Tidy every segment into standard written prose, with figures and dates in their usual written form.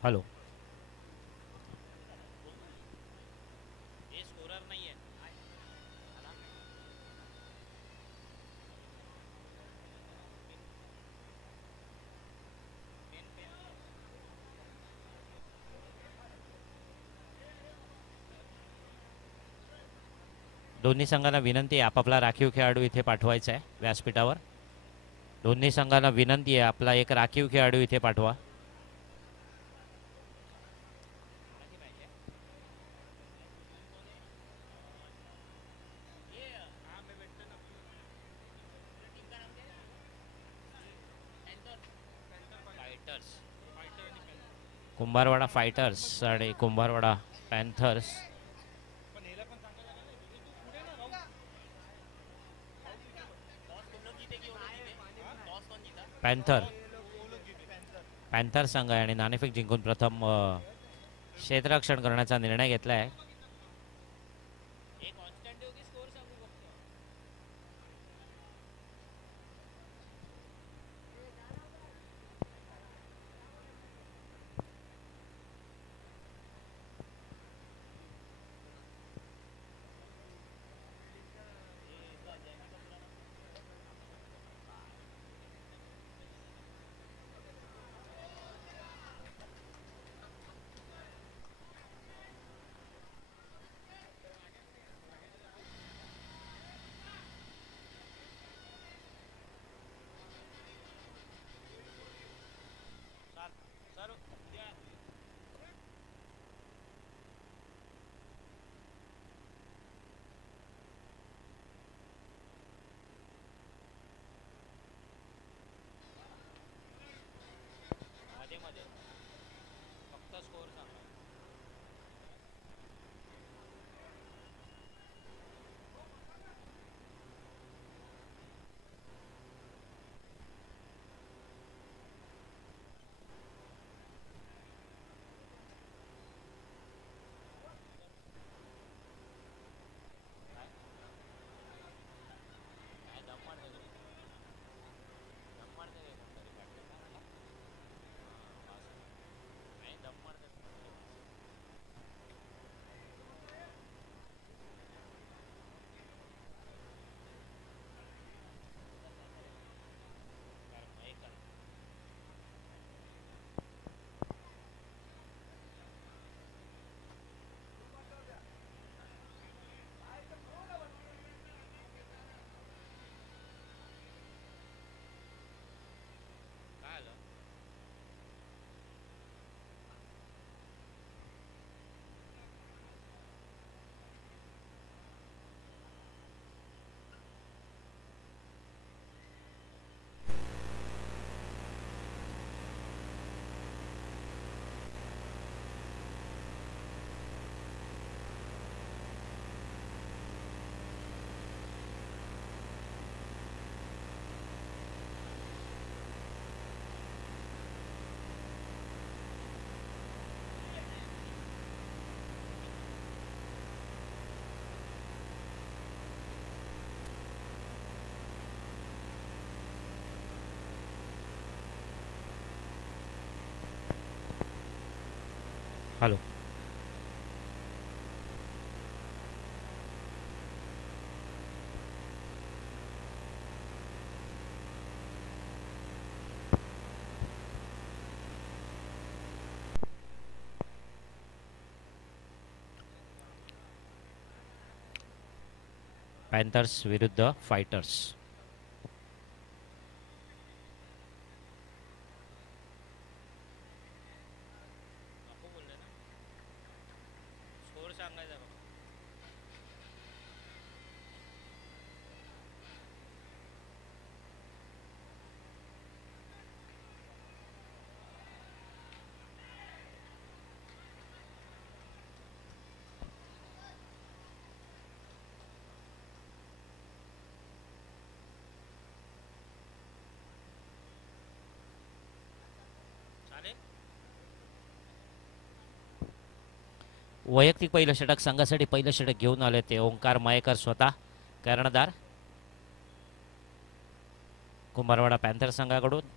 Hello. दोन्ही संघांना विनंती आहे आपापला राखीव खेळाडू इथे पाठवायचा आहे व्यासपीठावर. दोन्ही संघांना विनंती आहे आपला एक राखीव खेळाडू इथे पाठवा. कुंभारवाडा फायटर्स आणि कुंभारवाडा पॅन्थर्स. पॅन्थर पॅन्थर संघ आहे आणि नाणेफेक जिंकून प्रथम क्षेत्ररक्षण करण्याचा निर्णय घेतला आहे. हॅलो. पॅन्थर्स विरुद्ध फायटर्स. वैयक्तिक पहिलं षटक संघासाठी पहिलं षटक घेऊन आले ते ओंकार मयेकर स्वतः कर्णधार कुंभारवाडा पॅन्थर संघाकडून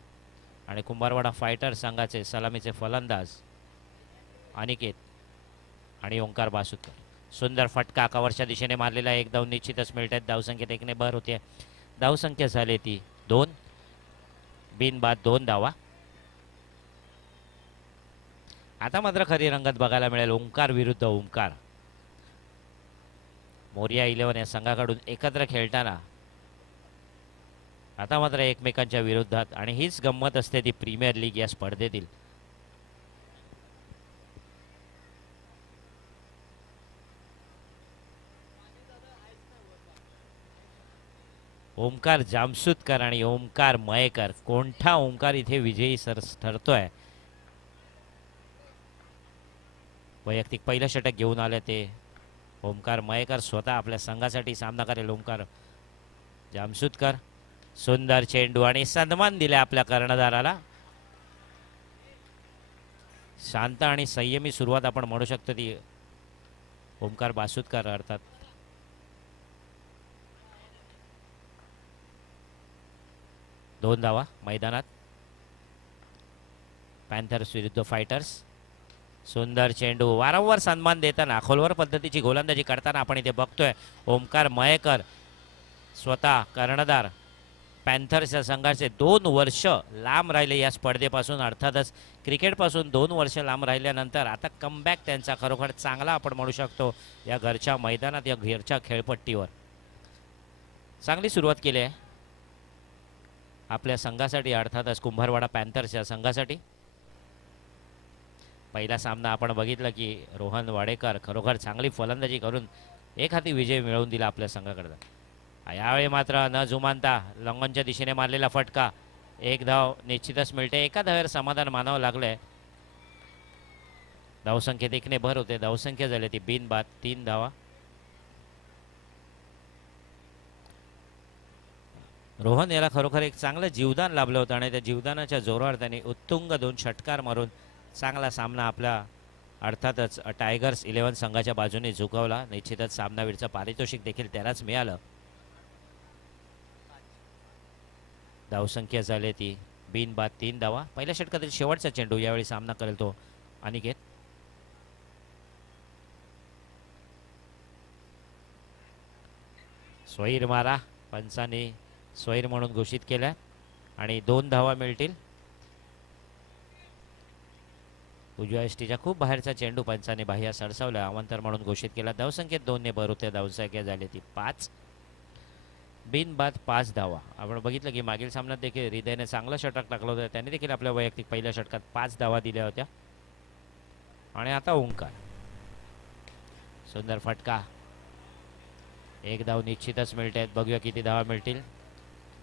आणि कुंभारवाडा फायटर संघाचे सलामीचे फलंदाज अनिकेत आणि ओंकार बासुदकर. सुंदर फटका कव्हरच्या दिशेने मारलेला एक धाव निश्चितच मिळत आहेत. धावसंख्येत एकने भर होते. धावसंख्या झाली ती 2. बिनबाद 2 धावा. आता मात्र खरी रंगत बघायला मिळेल ओंकार विरुद्ध ओंकार. मोरिया 11 या संघाकडून एकत्र खेळताना आता मात्र एकमेकांच्या विरोधात, आणि हीच गंमत असते ती प्रीमियर लीग या स्पर्धेतील. ओमकार जामसुदकर आणि ओमकार मयेकर, कोणता ओमकार इथे विजयी ठरतोय. वैयक्तिक पहिलं षटक घेऊन आले ते ओमकार मयेकर, स्वतः आपल्या संघासाठी सामना करेल ओमकार जामसुदकर. सुंदर चेंडू आणि सन्मान दिला आपल्या कर्णधाराला. शांत आणि संयमी सुरुवात आपण म्हणू शकतो ती ओमकार बासुदकर अर्थात. दोन धावा मैदानात पॅन्थर्स विरुद्ध फायटर्स. सुंदर चेंडू, वारंवार सन्मान देताना खोलवर पद्धतीची गोलंदाजी करताना आपण इथे बघतोय ओमकार मयेकर, स्वतः कर्णधार पॅन्थर्स या संघाचे 2 वर्ष लांब राहिले या स्पर्धेपासून. अर्थातच क्रिकेटपासून 2 वर्ष लांब राहिल्यानंतर आता कमबॅक त्यांचा खरोखर चांगला आपण म्हणू शकतो या घरच्या मैदानात, या घरच्या खेळपट्टीवर. चांगली सुरुवात केली आहे आपल्या संघासाठी, अर्थातच कुंभारवाडा पॅन्थर्स या संघासाठी. पहिला सामना आपण बघितला की रोहन वाडेकर खरोखर चांगली फलंदाजी करून एक हाती विजय मिळवून दिला आपल्या संघाकडे. यावेळी मात्र न जुमानता लंगनच्या दिशेने मारलेला फटका, एक धाव निश्चितच मिळते. एका धावेवर समाधान मानावं लागलंय. धावसंख्येत एकने भर होते. धावसंख्या झाली ती बिनबाद 3 धावा. रोहन याला खरोखर एक चांगलं जीवदान लाभलं होतं आणि त्या जीवदानाच्या जोरावर त्यांनी उत्तुंग 2 षटकार मारून चांगला सामना आपला अर्थातच टायगर्स 11 संघाच्या बाजूने झुकवला. निश्चितच सामनावीरचं पारितोषिक देखील त्यालाच मिळालं. धावसंख्या झाली ती बिनबाद 3 धावा. पहिल्या षटकातील शेवटचा चेंडू यावेळी सामना करेल तो अनिकेत. स्वैर मारा, पंचांनी स्वैर म्हणून घोषित केल्या आणि 2 धावा मिळतील. उजव्या एसटीच्या खूप बाहेरचा चेंडू पंचांनी बाह्य सडसवला, अवांतर म्हणून घोषित केला. धावसंख्येत 2 ने भर होते. धावसंख्या झाली ती 5. बिनबाद 5 धावा. आपण बघितलं की मागील सामन्यात देखील हृदयने चांगलं षटक टाकलं होतं. त्यांनी देखील आपल्या वैयक्तिक पहिल्या षटकात 5 धावा दिल्या होत्या. आणि आता ओंकार, सुंदर फटका, एक धाव निश्चितच मिळते. बघूया किती धावा मिळतील.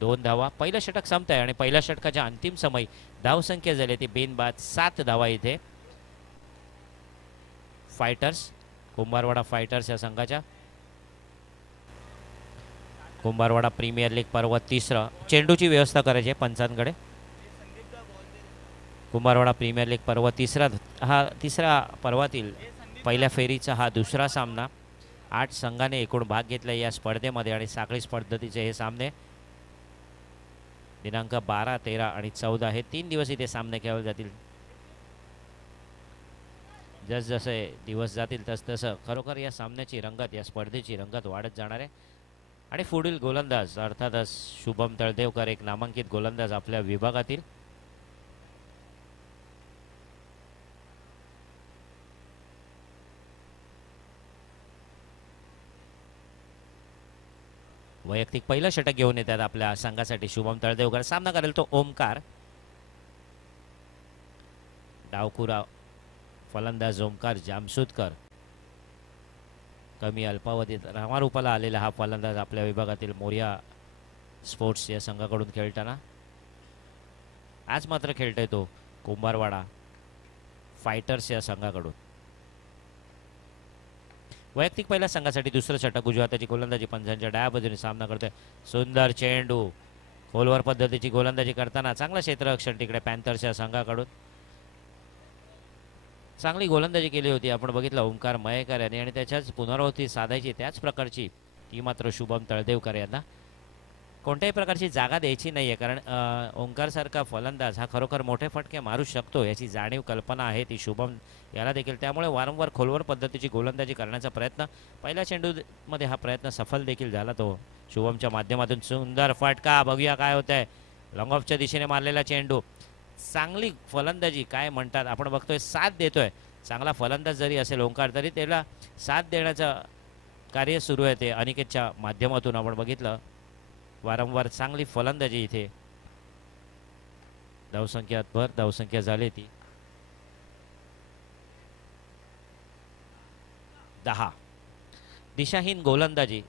2 धावा. पहिलं षटक संपत आहे आणि पहिल्या षटकाच्या अंतिम समय धावसंख्या झाली ती बिनबाद 7 धावा. इथे फायटर्स, कुंभारवाडा फायटर्स या संघाच्या. कुंभारवाडा प्रीमियर लीग पर्व 3. चेंडूची व्यवस्था करायची पंचांकडे. कुंभारवाडा प्रीमियर लीग पर्व 3. हा 3ऱ्या पर्वातील पहिल्या फेरीचा हा 2रा सामना. 8 संघाने एकूण भाग घेतला या स्पर्धेमध्ये आणि साखळी पद्धतीचे हे सामने दिनांक 12, 13 आणि 14 हे 3 दिवस इथे सामने खेळले जातील. जसजसे दिवस जातील तसतसं खरोखर या सामन्याची रंगत, या स्पर्धेची रंगत वाढत जाणार आहे. आणि पुढील गोलंदाज अर्थातच शुभम तळदेवकर, एक नामांकित गोलंदाज आपल्या विभागातील. वैयक्तिक पहिलं षटक घेऊन येतात आपल्या संघासाठी शुभम तळदेवकर. सामना करेल तो ओमकार. डावखुरा फलंदाज ओमकार जामसुदकर. कमी अल्पावधीत नावारूपाला आलेला हा फलंदाज आपल्या विभागातील मोरिया स्पोर्ट्स या संघाकडून खेळताना. आज मात्र खेळतोय तो कुंभारवाडा फायटर्स या संघाकडून. वैयक्तिक पहिल्या संघासाठी 2रं षटक. उजव्या हाताची गोलंदाजी पंचांच्या डाव्या बाजूने सामना करतोय. सुंदर चेंडू, खोलवर पद्धतीची गोलंदाजी करताना चांगलं क्षेत्ररक्षण तिकडे पॅन्थर्स या संघाकडून. चांगली गोलंदाजी केली होती आपण बघितलं ओमकार मयेकर यांनी, आणि त्याच्याच पुनरावृत्ती साधायची त्याच प्रकारची ती मात्र शुभम तळदेवकर यांना. कोणत्याही प्रकारची जागा द्यायची नाहीये, कारण ओंकारसारखा फलंदाज हा खरोखर मोठे फटके मारू शकतो याची जाणीव कल्पना आहे ती शुभम याला देखील. त्यामुळे वारंवार खोलवर पद्धतीची गोलंदाजी करण्याचा प्रयत्न, पहिल्या चेंडूमध्ये हा प्रयत्न सफल देखील झाला तो शुभमच्या माध्यमातून. सुंदर फटका, बघूया काय होत आहे. लॉंग ऑफच्या दिशेने मारलेला चेंडू. चांगली फलंदाजी काय म्हणतात आपण बघतोय, साथ देतोय. चांगला फलंदाज जरी असेल ओंकार तरी त्याला साथ देण्याचं कार्य सुरू आहे ते अनिकेतच्या माध्यमातून आपण बघितलं. वारंवार चांगली फलंदाजी इथे. धावसंख्यात भर धावसंख्या झाली ती 10. दिशाहीन गोलंदाजी,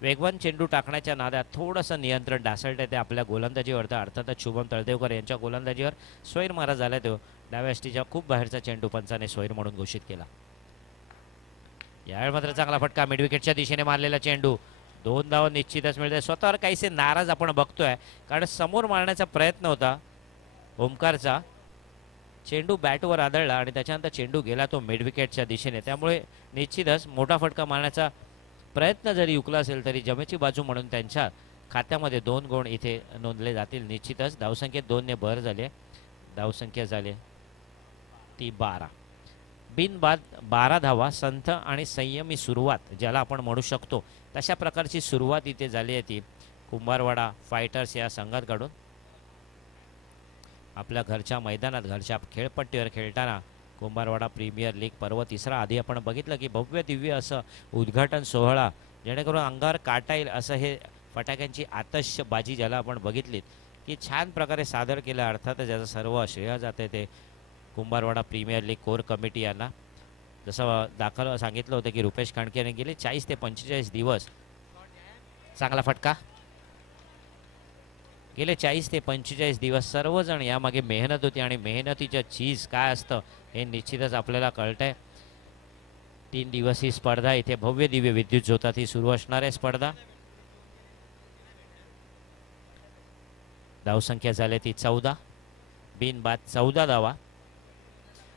वेगवान चेंडू टाकण्याच्या नादात थोडंसं नियंत्रण ढासळतंय ते आपल्या गोलंदाजीवर. अर्थातच शुभम तळदेवकर यांच्या गोलंदाजीवर स्वैर मारा झाला तो. डाव्या अष्टीच्या खूप बाहेरचा चेंडू पंचाने स्वैर म्हणून घोषित केला. यावेळी मात्र चांगला फटका, मिडविकेटच्या दिशेने मारलेला चेंडू. 2 धावा निश्चितच मिळते. स्वतःवर काहीसे नाराज आपण बघतोय, कारण समोर मारण्याचा प्रयत्न होता ओमकारचा. चेंडू बॅटवर आदळला आणि त्याच्यानंतर चेंडू गेला तो मिडविकेटच्या दिशेने. त्यामुळे निश्चितच मोठा फटका मारण्याचा प्रयत्न जरी युकला असेल तरी जमेची बाजू म्हणून त्यांच्या खात्यामध्ये 2 गुण इथे नोंदले जातील. निश्चितच धावसंख्येत 2ने भर झाली. धावसंख्या झाली ती 12. बिनबाद 12 धावा. संथ आणि संयमी सुरुवात ज्याला आपण म्हणू शकतो तशा प्रकारची सुरुवात इथे झाली आहे ती कुंभारवाडा फायटर्स या संघाकडून. आपल्या घरच्या मैदानात घरच्या खेळपट्टीवर खेळताना कुंभारवाडा प्रीमियर लीग पर्व 3 आधी आपण बघितलं की भव्य दिव्य असं उद्घाटन सोहळा, जेणेकरून अंगावर काटा येईल असं हे फटाक्यांची आतषबाजी ज्याला आपण बघितलीत की छान प्रकारे सादर केलं. अर्थातच ज्याचं सर्व श्रेय जाते ते Kumbharwada Premier League core committee यांना. जसं दाखल सांगितलं होतं की रुपेश खांडके यांनी गेले 40 ते 45 दिवस, चांगला फटका, गेले 40 ते 45 दिवस सर्वजण यामागे मेहनत होती आणि मेहनतीचं चीज काय असतं हे निश्चितच आपल्याला कळतंय. 3 दिवसीय स्पर्धा इथे भव्य दिव्य विद्युत ज्योतात ही सुरू असणार आहे स्पर्धा. धावसंख्या झाली ती 14. बिनबाद 14 धावा.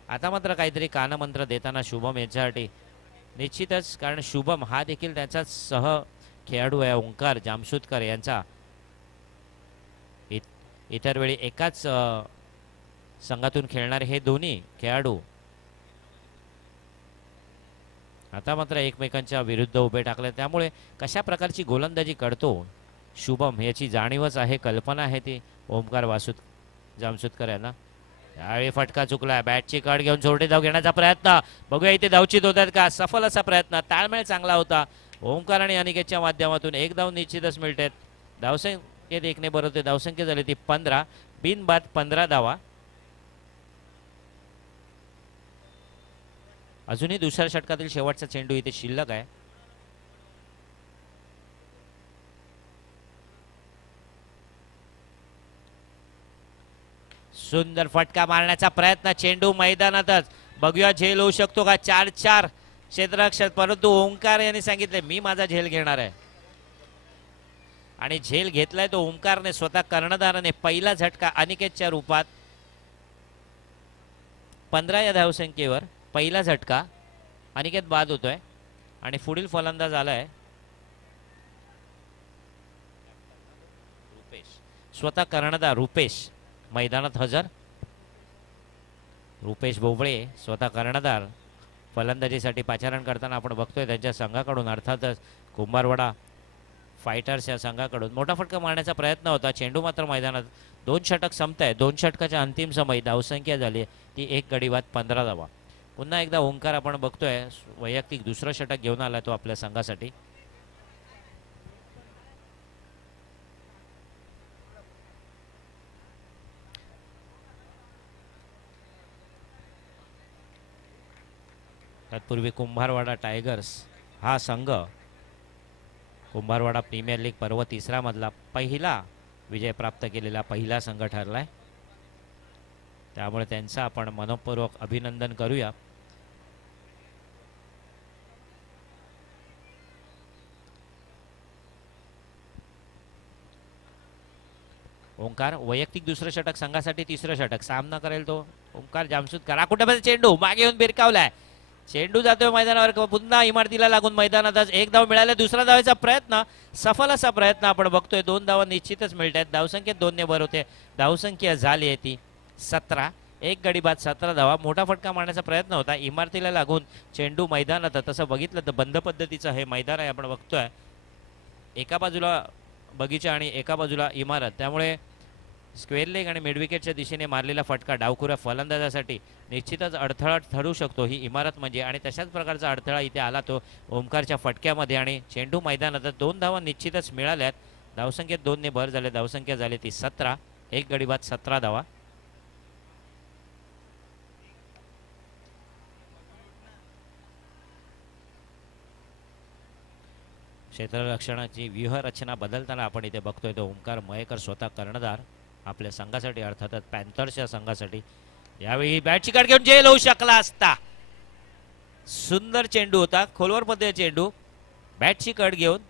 आता मात्र काहीतरी कानमंत्र देताना शुभम यांच्यासाठी निश्चितच, कारण शुभम हा देखील त्याचा सह खेळाडू आहे ओंकार जामशुदकर यांचा. इतर वेळी एकाच संघातून खेळणारे हे दोन्ही खेळाडू आता मात्र एकमेकांच्या विरुद्ध उभे टाकले. त्यामुळे कशा प्रकारची गोलंदाजी करतो शुभम याची जाणीवच आहे, कल्पना आहे ती ओमकार जामशुदकर यांना. यावेळी फटका चुकला. बॅटची कड घेऊन छोटे धाव घेण्याचा प्रयत्न, बघूया इथे धावचित होतात का. सफल असा प्रयत्न, ताळमेळ चांगला होता ओमकार आणि अनिकेतच्या माध्यमातून. 1 धाव निश्चितच मिळते. धावसंख्येत 1ने बरोबर धावसंख्या झाली ती 15. बिनबाद 15 धावा. अजूनही दुसऱ्या षटकातील शेवटचा चेंडू इथे शिल्लक आहे. सुंदर फटका मारण्याचा प्रयत्न, चेंडू मैदानातच, बघूया झेल होऊ शकतो का. 4-4 क्षेत्ररक्षक, परंतु ओंकार यांनी सांगितले मी माझा झेल घेणार आहे आणि झेल घेतलाय तो ओंकारने स्वतः कर्णधाराने. पहिला झटका अनिकेतच्या रूपात 15 या धावसंख्येवर पहिला झटका. अनिकेत बाद होतोय आणि पुढील फलंदाज आलाय रुपेश, स्वतः कर्णधार रुपेश मैदानात हजर. रुपेश बोबळे स्वतः कर्णधार फलंदाजीसाठी पाचारण करताना आपण बघतोय त्यांच्या संघाकडून, अर्थातच कुंभारवाडा फायटर्स या संघाकडून. मोठा फटका मारण्याचा प्रयत्न होता. चेंडू मात्र मैदानात. 2 षटक संपताय. 2 षटकाच्या अंतिम समय. धावसंख्या झाली ती 1 गडी बाद 15 धावा. पुन्हा एकदा ओंकार आपण बघतोय वैयक्तिक दुसरं षटक घेऊन आला तो आपल्या संघासाठी. तत्पूर्वी कुंभारवाडा टायगर्स हा संघ कुंभारवाडा प्रीमियर लीग पर्व 3 मधला पहिला विजय प्राप्त केलेला पहिला संघ ठरलाय. त्यामुळे त्यांचा आपण मनपूर्वक अभिनंदन करूया. ओंकार वैयक्तिक दुसरं षटक, संघासाठी 3रं षटक. सामना करेल तो ओंकार जामशुदकर. कुठे चेंडू मागे येऊन बिरकावलाय. चेंडू जातोय मैदानावर, पुन्हा इमारतीला लागून मैदानातच एक धाव मिळाला. दुसरा धावेचा प्रयत्न, सफल असा प्रयत्न आपण बघतोय. 2 धावा निश्चितच मिळत आहेत. धावसंख्येत 2 ने भर होते. धावसंख्या झाली आहे ती 17. एक गडी बाद 17 धावा. मोठा फटका मारण्याचा प्रयत्न होता, इमारतीला लागून चेंडू मैदानात. तसं बघितलं तर बंद पद्धतीचं हे मैदान आहे, आपण बघतोय एका बाजूला बगीचा आणि एका बाजूला इमारत, त्यामुळे स्क्वेअर लेग आणि मिडविकेटच्या दिशेने मारलेला फटका डावखुऱ्या फलंदाजासाठी निश्चितच अडथळा ठरू शकतो ही इमारत म्हणजे. आणि तशाच प्रकारचा अडथळा इथे आला तो ओमकारच्या फटक्यामध्ये. आणि चेंडू मैदानात 2 धावा निश्चितच मिळाल्यात. धावसंख्येत 2 ने भर झाले. धावसंख्या झाली ती 17. एक गडी बाद 17 धावा. क्षेत्ररक्षणाची व्यूहरचना बदलताना आपण इथे बघतोय. तो ओमकार मयेकर स्वतः कर्णधार आपल्या संघासाठी, अर्थातच पॅन्थर्सच्या संघासाठी. यावेळी बॅटची कट घेऊन जेल होऊ शकला असता. सुंदर चेंडू होता, खोलवर पद्धतीचा चेंडू. बॅटची कट घेऊन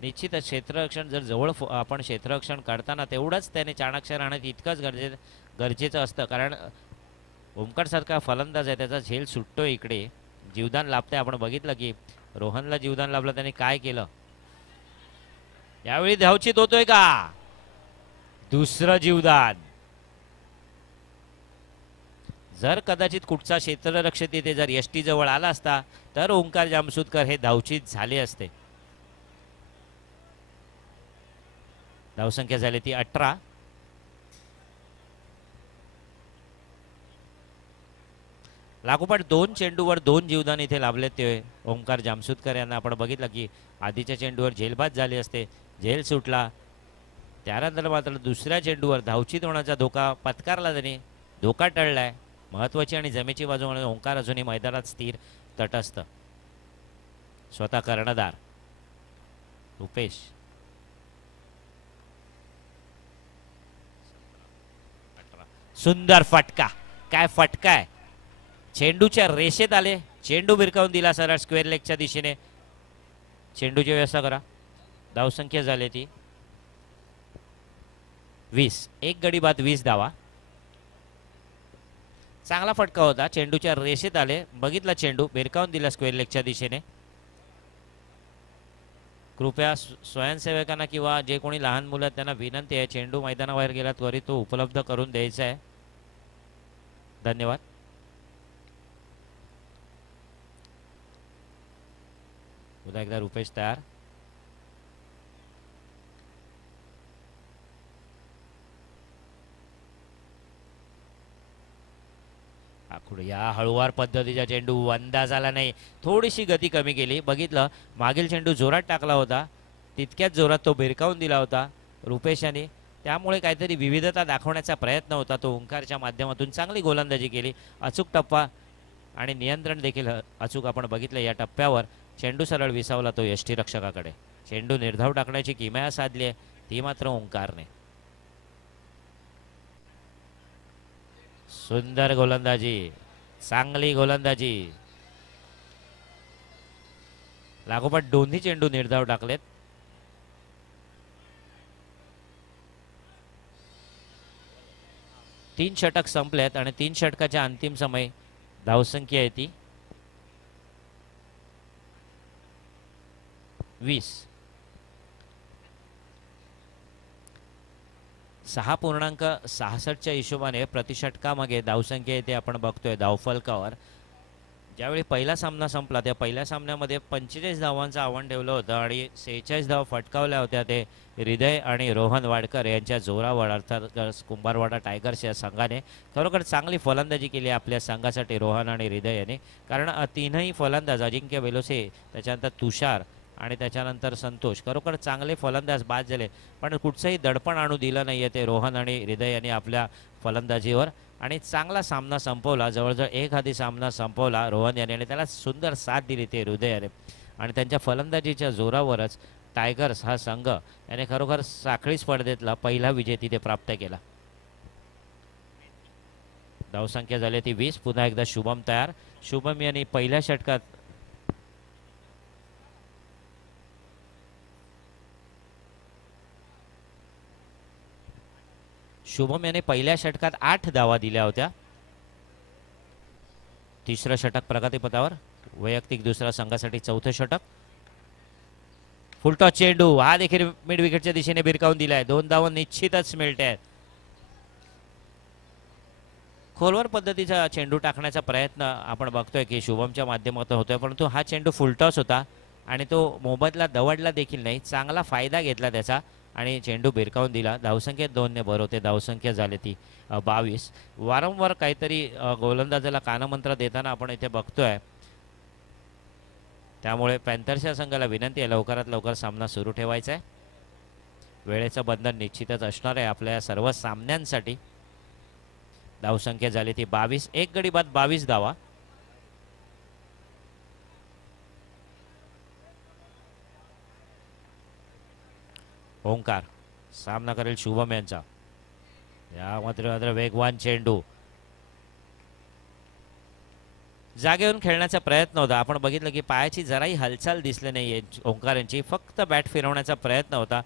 निश्चितच क्षेत्ररक्षण जर जवळ आपण क्षेत्ररक्षण करताना तेवढंच त्याने चाणाक्ष राहणं तितकंच गरजेचं असतं. कारण ओमकार सारखा फलंदाज आहे, त्याचा झेल सुटतोय इकडे, जीवदान लाभतंय. आपण बघितलं की रोहनला जीवदान लाभलं, त्याने काय केलं. यावेळी धावचित होतोय का, दुसरं जीवदान. जर कदाचित कुठचा क्षेत्ररक्षक तिथे जर यष्टी जवळ आला असता तर ओंकार जामसुदकर हे धावचित झाले असते. धावसंख्या झाली ती 18. लागोपाठ 2 चेंडूवर 2 जीवदान इथे लाभले ते ओंकार जामसुदकर यांना. आपण बघितलं की आधीच्या चेंडूवर झेलबाद झाली असते, झेल सुटला. त्यानंतर मात्र दुसऱ्या चेंडूवर धावचित होण्याचा धोका पत्कारला, त्यांनी धोका टळलाय. महत्वाची आणि जमेची बाजू म्हणून ओंकार अजूनही मैदानात स्थिर तटस्थ. स्वतः कर्णधार रुपेश. सुंदर फटका, काय फटका आहे. चेंडूच्या रेषेत आले, चेंडू भिरकावून दिला सरळ स्क्वेअर लेगच्या दिशेने. चेंडूची व्यवस्था करा. धावसंख्या झाली ती 20. एक गडी बाद 20 धावा. चांगला फटका होता, चेंडूच्या रेषेत आले, बघितला चेंडू भिरकावून दिला स्क्वेअर लेगच्या दिशेने. कृपया स्वयंसेवकांना किंवा जे कोणी लहान मुलं त्यांना विनंती आहे, चेंडू मैदानाबाहेर गेला त्वरित तो उपलब्ध करून द्यायचा आहे. धन्यवाद. पुन्हा एकदा रुपेश तयार. या हळुवार पद्धतीचा चेंडू अंदाजाला नाही, थोडीशी गती कमी केली. बघितलं मागील चेंडू जोरात टाकला होता, तितक्याच जोरात तो भिरकावून दिला होता रुपेशाने. त्यामुळे काहीतरी विविधता दाखवण्याचा प्रयत्न होता तो ओंकारच्या माध्यमातून. चांगली गोलंदाजी केली, अचूक टप्पा आणि नियंत्रण देखील अचूक आपण बघितलं. या टप्प्यावर चेंडू सरळ विसावला तो यष्टीरक्षकाकडे. चेंडू निर्धाव टाकण्याची किमया साधली आहे ती मात्र ओंकारने. सुंदर गोलंदाजी, चांगली गोलंदाजी. लागोपाठ दोन्ही चेंडू निर्धाव टाकलेत. तीन षटक संपलेत आणि 3 षटकाच्या अंतिम समय धावसंख्या आहे ती 20. 6.66च्या हिशोबाने प्रतिषटकामागे धावसंख्या येते आपण बघतोय धावफलकावर. ज्यावेळी पहिला सामना संपला त्या पहिल्या सामन्यामध्ये 45 धावांचं आव्हान ठेवलं होतं आणि 46 धावा फटकावल्या होत्या ते हृदय आणि रोहन वाडकर यांच्या जोरावर. अर्थात कुंभारवाडा टायगर्स या संघाने खरोखर चांगली फलंदाजी केली आपल्या संघासाठी रोहन आणि हृदय यांनी. कारण तीनही फलंदाज अजिंक्य वेलोसे, त्याच्यानंतर तुषार आणि त्याच्यानंतर संतोष खरोखर चांगले फलंदाज बाद झाले, पण कुठचंही दडपण आणू दिलं नाही आहे ते रोहन आणि हृदय यांनी आपल्या फलंदाजीवर. आणि चांगला सामना संपवला, जवळजवळ एक आधी सामना संपवला रोहन यांनी आणि त्याला सुंदर साथ दिली ते हृदयाने. आणि त्यांच्या फलंदाजीच्या जोरावरच टायगर्स हा संघ याने खरोखर साखळी स्पर्धेतला पहिला विजय तिथे प्राप्त केला. धावसंख्या झाली ती 20. पुन्हा एकदा शुभम तयार. शुभम यांनी पहिल्या षटकात शुभम याने पहिल्या षटकात 8 धावा दिल्या होत्या. तिसरं षटक प्रगतीपथावर, वैयक्तिक दुसरा संघासाठी चौथं षटक. फुलटॉस चेंडू हा देखील मिड विकेटच्या दिशेने भिरकावून दिलाय. 2 धावा निश्चितच मिळत आहेत. खोलवर पद्धतीचा चेंडू टाकण्याचा प्रयत्न आपण बघतोय की शुभमच्या माध्यमातून होतोय, परंतु हा चेंडू फुलटॉस होता आणि तो मोबदला दवडला देखील नाही. चांगला फायदा घेतला त्याचा आणि चेंडू भिरकावून दिला. धावसंख्येत 2 ने भर होते. धावसंख्या झाली ती 22. वारंवार काहीतरी गोलंदाजाला कानमंत्र देताना आपण इथे बघतोय. त्यामुळे पॅन्थर्सच्या संघाला विनंती आहे लवकरात लवकर सामना सुरू ठेवायचा आहे. वेळेचं बंधन निश्चितच असणार आहे आपल्या सर्व सामन्यांसाठी. धावसंख्या झाली ती 22. एक गडी बाद 22 धावा. ओंकार सामना करेल शुभम यांचा. या मात्र वेगवान चेंडू जागेवरून खेळण्याचा प्रयत्न होता. आपण बघितलं की पायाची जराही हालचाल दिसली नाही ओंकार यांची. फक्त बॅट फिरवण्याचा प्रयत्न होता.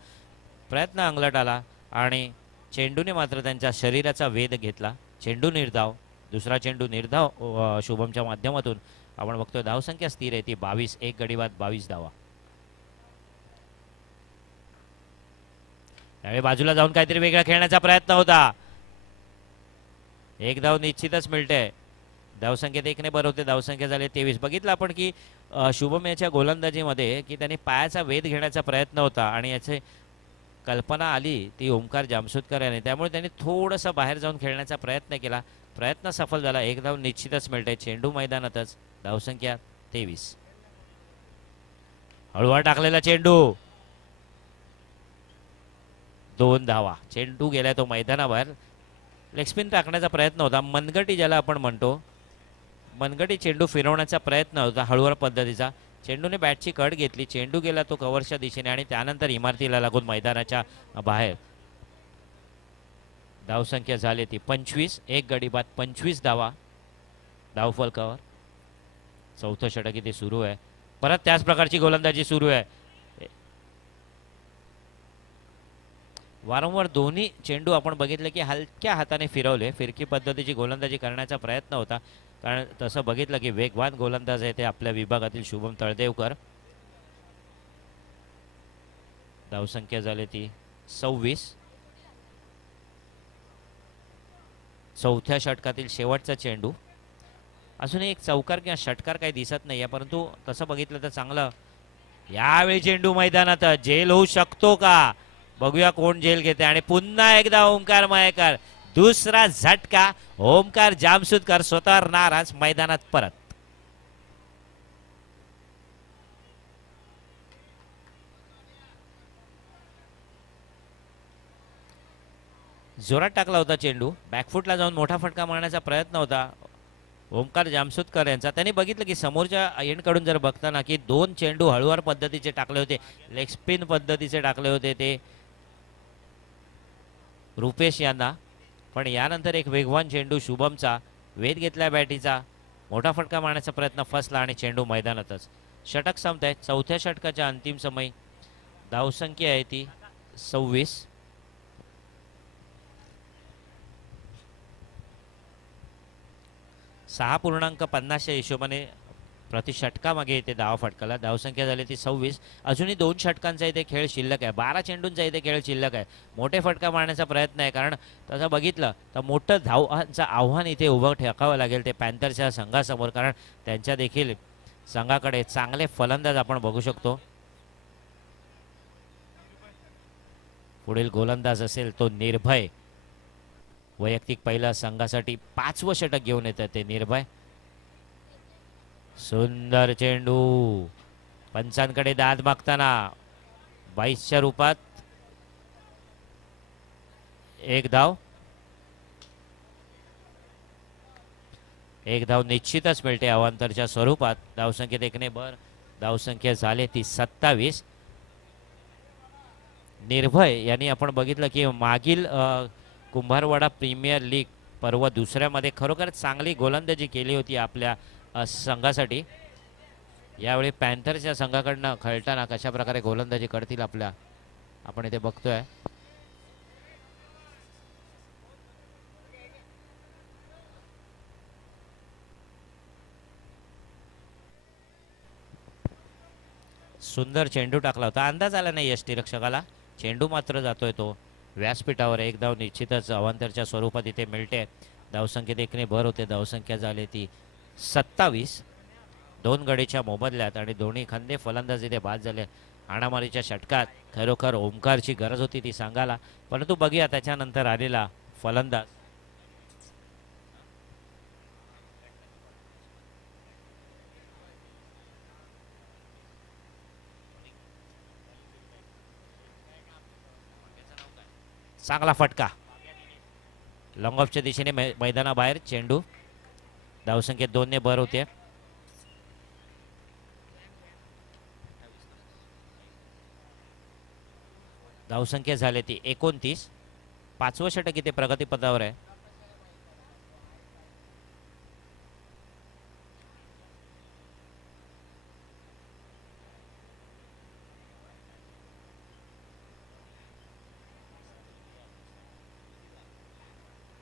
प्रयत्न अंगलट आला आणि चेंडूने मात्र त्यांच्या शरीराचा वेध घेतला. चेंडू निर्धाव. दुसरा चेंडू निर्धाव शुभमच्या माध्यमातून. आपण बघतोय धावसंख्या स्थिर आहे ती 22. एक गडी बाद 22 धावा. त्यावेळी बाजूला जाऊन काहीतरी वेगळा खेळण्याचा प्रयत्न होता. एक धाव निश्चितच मिळते. धावसंख्येत 1 ने भर होते. धावसंख्या झाली 23. बघितलं आपण की शुभम याच्या गोलंदाजीमध्ये की त्यांनी पायाचा वेध घेण्याचा प्रयत्न होता आणि याचे कल्पना आली ती ओंकार जामसुदकर याने. त्यामुळे त्यांनी थोडंसं बाहेर जाऊन खेळण्याचा प्रयत्न केला. प्रयत्न सफल झाला. एक धाव निश्चितच मिळते. चेंडू मैदानातच. धावसंख्या 23. हळूवार टाकलेला चेंडू 2 धावा. चेंडू गेलाय तो मैदानाबाहेर. लेगस्पिन टाकण्याचा प्रयत्न होता. मनगटी ज्याला आपण म्हणतो, मनगटी चेंडू फिरवण्याचा प्रयत्न होता हळूवार पद्धतीचा. चेंडूने बॅटची कड घेतली. चेंडू गेला तो कव्हरच्या दिशेने आणि त्यानंतर इमारतीला लागून मैदानाच्या बाहेर. धावसंख्या झाली ती 25. एक गडी बाद 25 धावा. धावफलकावर चौथं षटक इथे सुरू आहे. परत त्याच प्रकारची गोलंदाजी सुरू आहे. वारंवार दोन्ही चेंडू आपण बघितले की हलक्या हाताने फिरवले. फिरकी पद्धतीची गोलंदाजी करण्याचा प्रयत्न होता. कारण तसं बघितलं की वेगवान गोलंदाज आहे ते आपल्या विभागातील शुभम तळदेवकर. धावसंख्या झाली ती 26. चौथ्या षटकातील शेवटचा चेंडू. अजून एक चौकार किंवा षटकार काही दिसत नाही आहे, परंतु तसं बघितलं तर चांगलं. यावेळी चेंडू मैदानात. जेल होऊ शकतो का बघूया कोण जेल घेते. आणि पुन्हा एकदा ओंकार मयेकर. दुसरा झटका. ओंकार जामसुदकर स्वतः नाराज. मैदानात परत. जोरात टाकला होता चेंडू. बॅकफुटला जाऊन मोठा फटका मारण्याचा प्रयत्न होता ओंकार जामसुदकर यांचा. त्यांनी बघितलं की समोरच्या एंडकडून जर बघताना की 2 चेंडू हळूवार पद्धतीचे टाकले होते. लेग स्पिन पद्धतीचे टाकले होते ते रुपेश यांना. पण यानंतर एक वेगवान चेंडू शुभमचा. वेध घेतला बॅटीचा. मोठा फटका मारण्याचा प्रयत्न फसला आणि चेंडू मैदानातच. षटक संपत आहे. चौथ्या षटकाच्या अंतिम समय. धावसंख्या आहे ती 26. 6.50च्या हिशोबाने प्रति षटकामागे इथे धावा फटकाला. धावसंख्या झाली ती 26. अजूनही 2 षटकांचा इथे खेळ शिल्लक आहे. 12 चेंडूंचा इथे खेळ शिल्लक आहे. मोठे फटका मारण्याचा प्रयत्न आहे. कारण तसं बघितलं तर मोठं धावांचं आव्हान इथे उभं ठेकावं लागेल ते पॅन्थरच्या संघासमोर. कारण त्यांच्या देखील संघाकडे चांगले फलंदाज आपण बघू शकतो. पुढील गोलंदाज असेल तो निर्भय. वैयक्तिक पहिला संघासाठी 5वं षटक घेऊन येतात ते निर्भय. सुंदर चेंडू. पंचांकडे दाद मागताना 22च्या रूपात 1 धाव. 1 धाव निश्चितच मिळते अवांतरच्या स्वरूपात. धावसंख्येत 1 ने भर. धावसंख्या झाली ती 27. निर्भय यांनी आपण बघितलं की मागील कुंभारवाडा प्रीमियर लीग पर्व दुसऱ्यामध्ये खरोखर चांगली गोलंदाजी केली होती आपल्या संघासाठी. यावेळी पॅन्थरच्या संघाकडनं खेळताना कशा प्रकारे गोलंदाजी करतील आपल्या आपण इथे बघतोय. सुंदर चेंडू टाकला होता, अंदाज आला नाही यष्टीरक्षकाला. चेंडू मात्र जातोय तो व्यासपीठावर. एक धाव निश्चितच अवांतरच्या स्वरूपात इथे मिळते. धावसंख्येत एकने भर होते. धावसंख्या झाली ती 27. 2 गडीच्या मोबदल्यात आणि दोन्ही खंदे फलंदाज इथे बाद झाले. हाणामारीच्या षटकात खरोखर ओमकारची गरज होती ती सांगायला, परंतु बघूया त्याच्यानंतर आलेला फलंदाज. चांगला फटका लॉंग ऑफच्या दिशेने मैदानाबाहेर. चेंडू धावसंख्येत 2 ने भर होते. धावसंख्या झाली ती 29. 5वं षटक इथे प्रगतीपथावर आहे.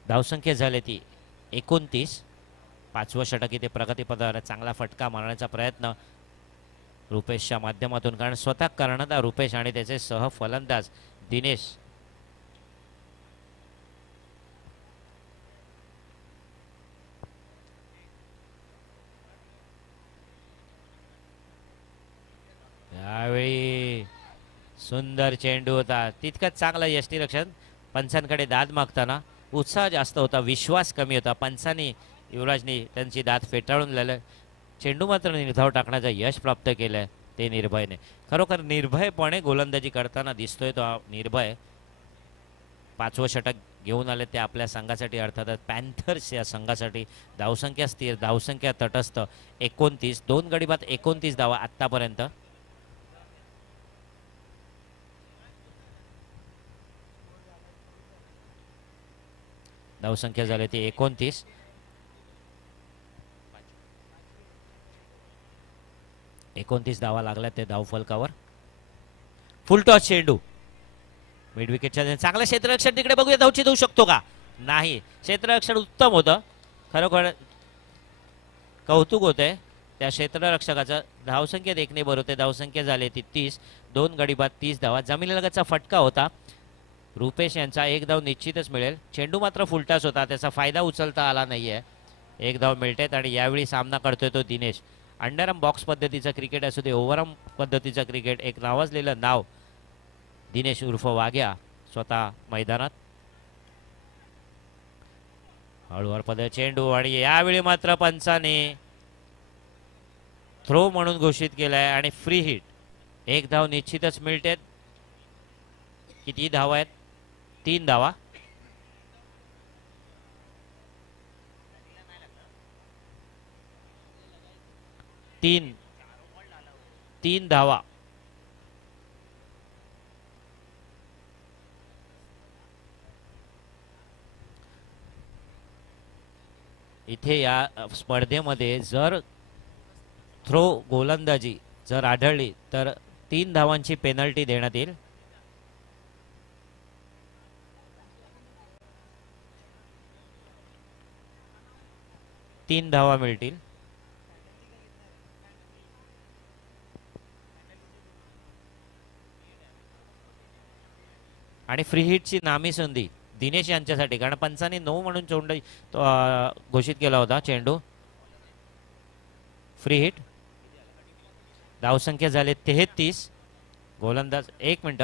धावसंख्या झाली ती 29. 5वं षटक इथे प्रगतीपथावर. चांगला फटका मारण्याचा प्रयत्न रुपेशच्या माध्यमातून, कारण स्वतः कर्णधार रुपेश आणि त्याचे सह फलंदाज दिनेश यावेळी सुंदर चेंडू होता. तितकंच चांगलं यष्टीरक्षण. पंचांकडे दाद मागताना उत्साह जास्त होता, विश्वास कमी होता. पंचांनी युवराजनी त्यांची दाद फेटाळून लावलं. चेंडू मात्र निर्धाव टाकण्याचं यश प्राप्त केलंय ते निर्भयने. खरोखर निर्भयपणे गोलंदाजी करताना दिसतोय तो निर्भय. 5वं षटक घेऊन आले ते आपल्या संघासाठी, अर्थातच पॅन्थर्स या संघासाठी. धावसंख्या स्थिर, धावसंख्या तटस्थ 29. 2 गडी बाद 29 धावा आत्तापर्यंत. धावसंख्या झाली ती 29. 29 धावा लागल्या ते धावफलकावर. फुलटॉस चेंडू मिड विकेटच्या. चांगलं क्षेत्ररक्षण तिकडे, बघूया धावची देऊ शकतो का. नाही, क्षेत्ररक्षण उत्तम होतं. खरोखर कौतुक होतंय त्या क्षेत्ररक्षकाचं. धावसंख्येत 1 ने भर होते. धावसंख्या झाली ती 30. 2 गडी बाद 30 धावा. जमिनीलगतचा फटका होता रुपेश यांचा. 1 धाव निश्चितच मिळेल. चेंडू मात्र फुलटास होता, त्याचा फायदा उचलता आला नाहीये. 1 धाव मिळतेत आणि यावेळी सामना करतोय तो दिनेश. अंडरआर्म बॉक्स पद्धतीचं क्रिकेट असू दे, ओव्हरआर्म पद्धतीचं क्रिकेट, एक नावाजलेलं नाव दिनेश उर्फ वाघ्या स्वतः मैदानात. हळूवार पद्धत चेंडू आणि यावेळी मात्र पंचाने थ्रो म्हणून घोषित केलाय आणि फ्री हिट. 1 धाव निश्चितच मिळते. किती धावा आहेत. 3 धावा. तीन धावा. इथे या स्पर्धेमध्ये जर थ्रो गोलंदाजी जर आढळली तर 3 धावांची पेनल्टी देण्यात येईल. तीन धावा मिळतील. आणि फ्री हिटची नामी संधी दिनेश यांच्यासाठी, कारण पंचांनी 9 म्हणून चेंडू घोषित केला होता. चेंडू फ्री हिट. धावसंख्या झाले 33. गोलंदाज 1 मिनिट.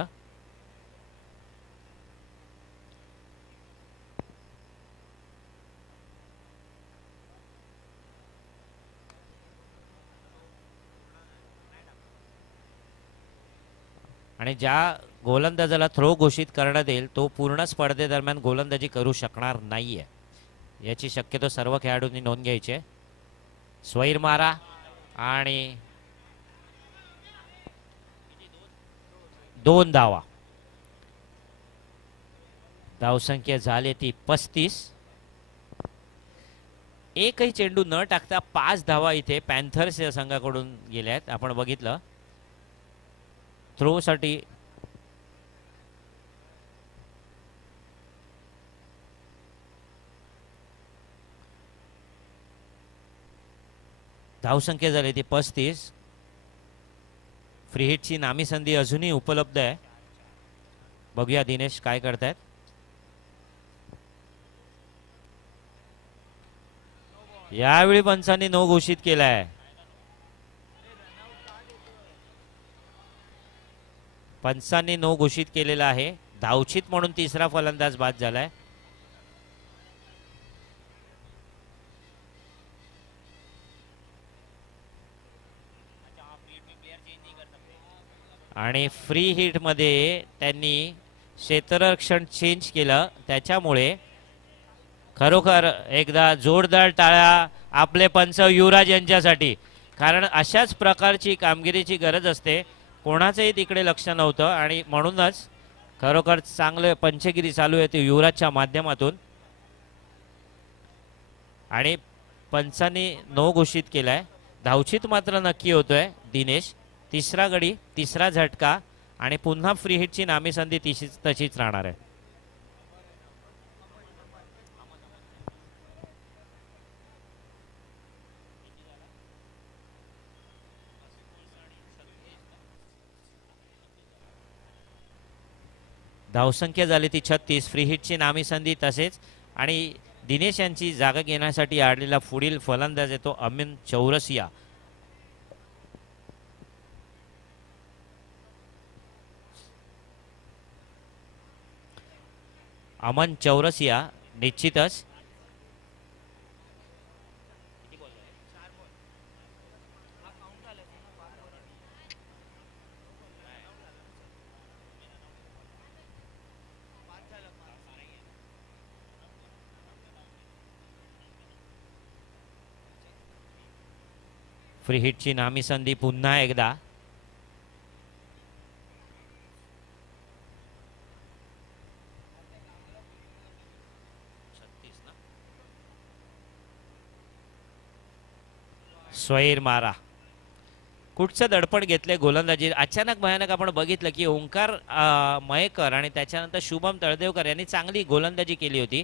आणि ज्या गोलंदाजाला थ्रो घोषित करण्यात येईल तो पूर्ण स्पर्धेदरम्यान गोलंदाजी करू शकणार नाहीये, याची शक्यतो सर्व खेळाडूंनी नोंद घ्यायची आहे. स्वैर मारा आणि 2 धावा. धावसंख्या झाली ती 35. एकही चेंडू न टाकता 5 धावा इथे पॅन्थर्स या संघाकडून गेल्या आहेत. आपण बघितलं थ्रो साठी धावसंख्या झाली ती 35. फ्री हिटची नामी संधी अजूनही उपलब्ध आहे. बघूया दिनेश काय करतायत. यावेळी पंचांनी नो घोषित केलाय. पंचांनी नो घोषित केलेला आहे. धावचित म्हणून तिसरा फलंदाज बाद झालाय. आणि फ्री हिट मध्ये त्यांनी क्षेत्ररक्षण चेंज केलं, त्याच्यामुळे खरोखर एकदा जोरदार टाळ्या आपले पंच युवराज यांच्यासाठी. कारण अशाच प्रकारची कामगिरीची गरज असते. कोणाचंही तिकडे लक्ष नव्हतं आणि म्हणूनच खरोखर चांगले पंचगिरी चालू आहे ते युवराजच्या माध्यमातून. आणि पंचांनी नो घोषित केलाय. धावचित मात्र नक्की होतोय दिनेश. तिसरा गडी, तिसरा झटका आणि पुन्हा फ्री हिटची नामी संधी तशीच राहणार आहे. धावसंख्या झाली ती 36. फ्री हिटची नामी संधी तसेच. आणि दिनेश यांची जागा घेण्यासाठी आडलेला पुढील फलंदाज येतो अमीन चौरसिया. अमन चौरसिया निश्चितच फ्री हिटची नामी संधी पुन्हा एकदा. स्वैर मारा. कुठचं दडपण घेतले गोलंदाजी. अचानक भयानक आपण बघितलं की ओंकार मयेकर आणि त्याच्यानंतर शुभम तळदेवकर यांनी चांगली गोलंदाजी केली होती.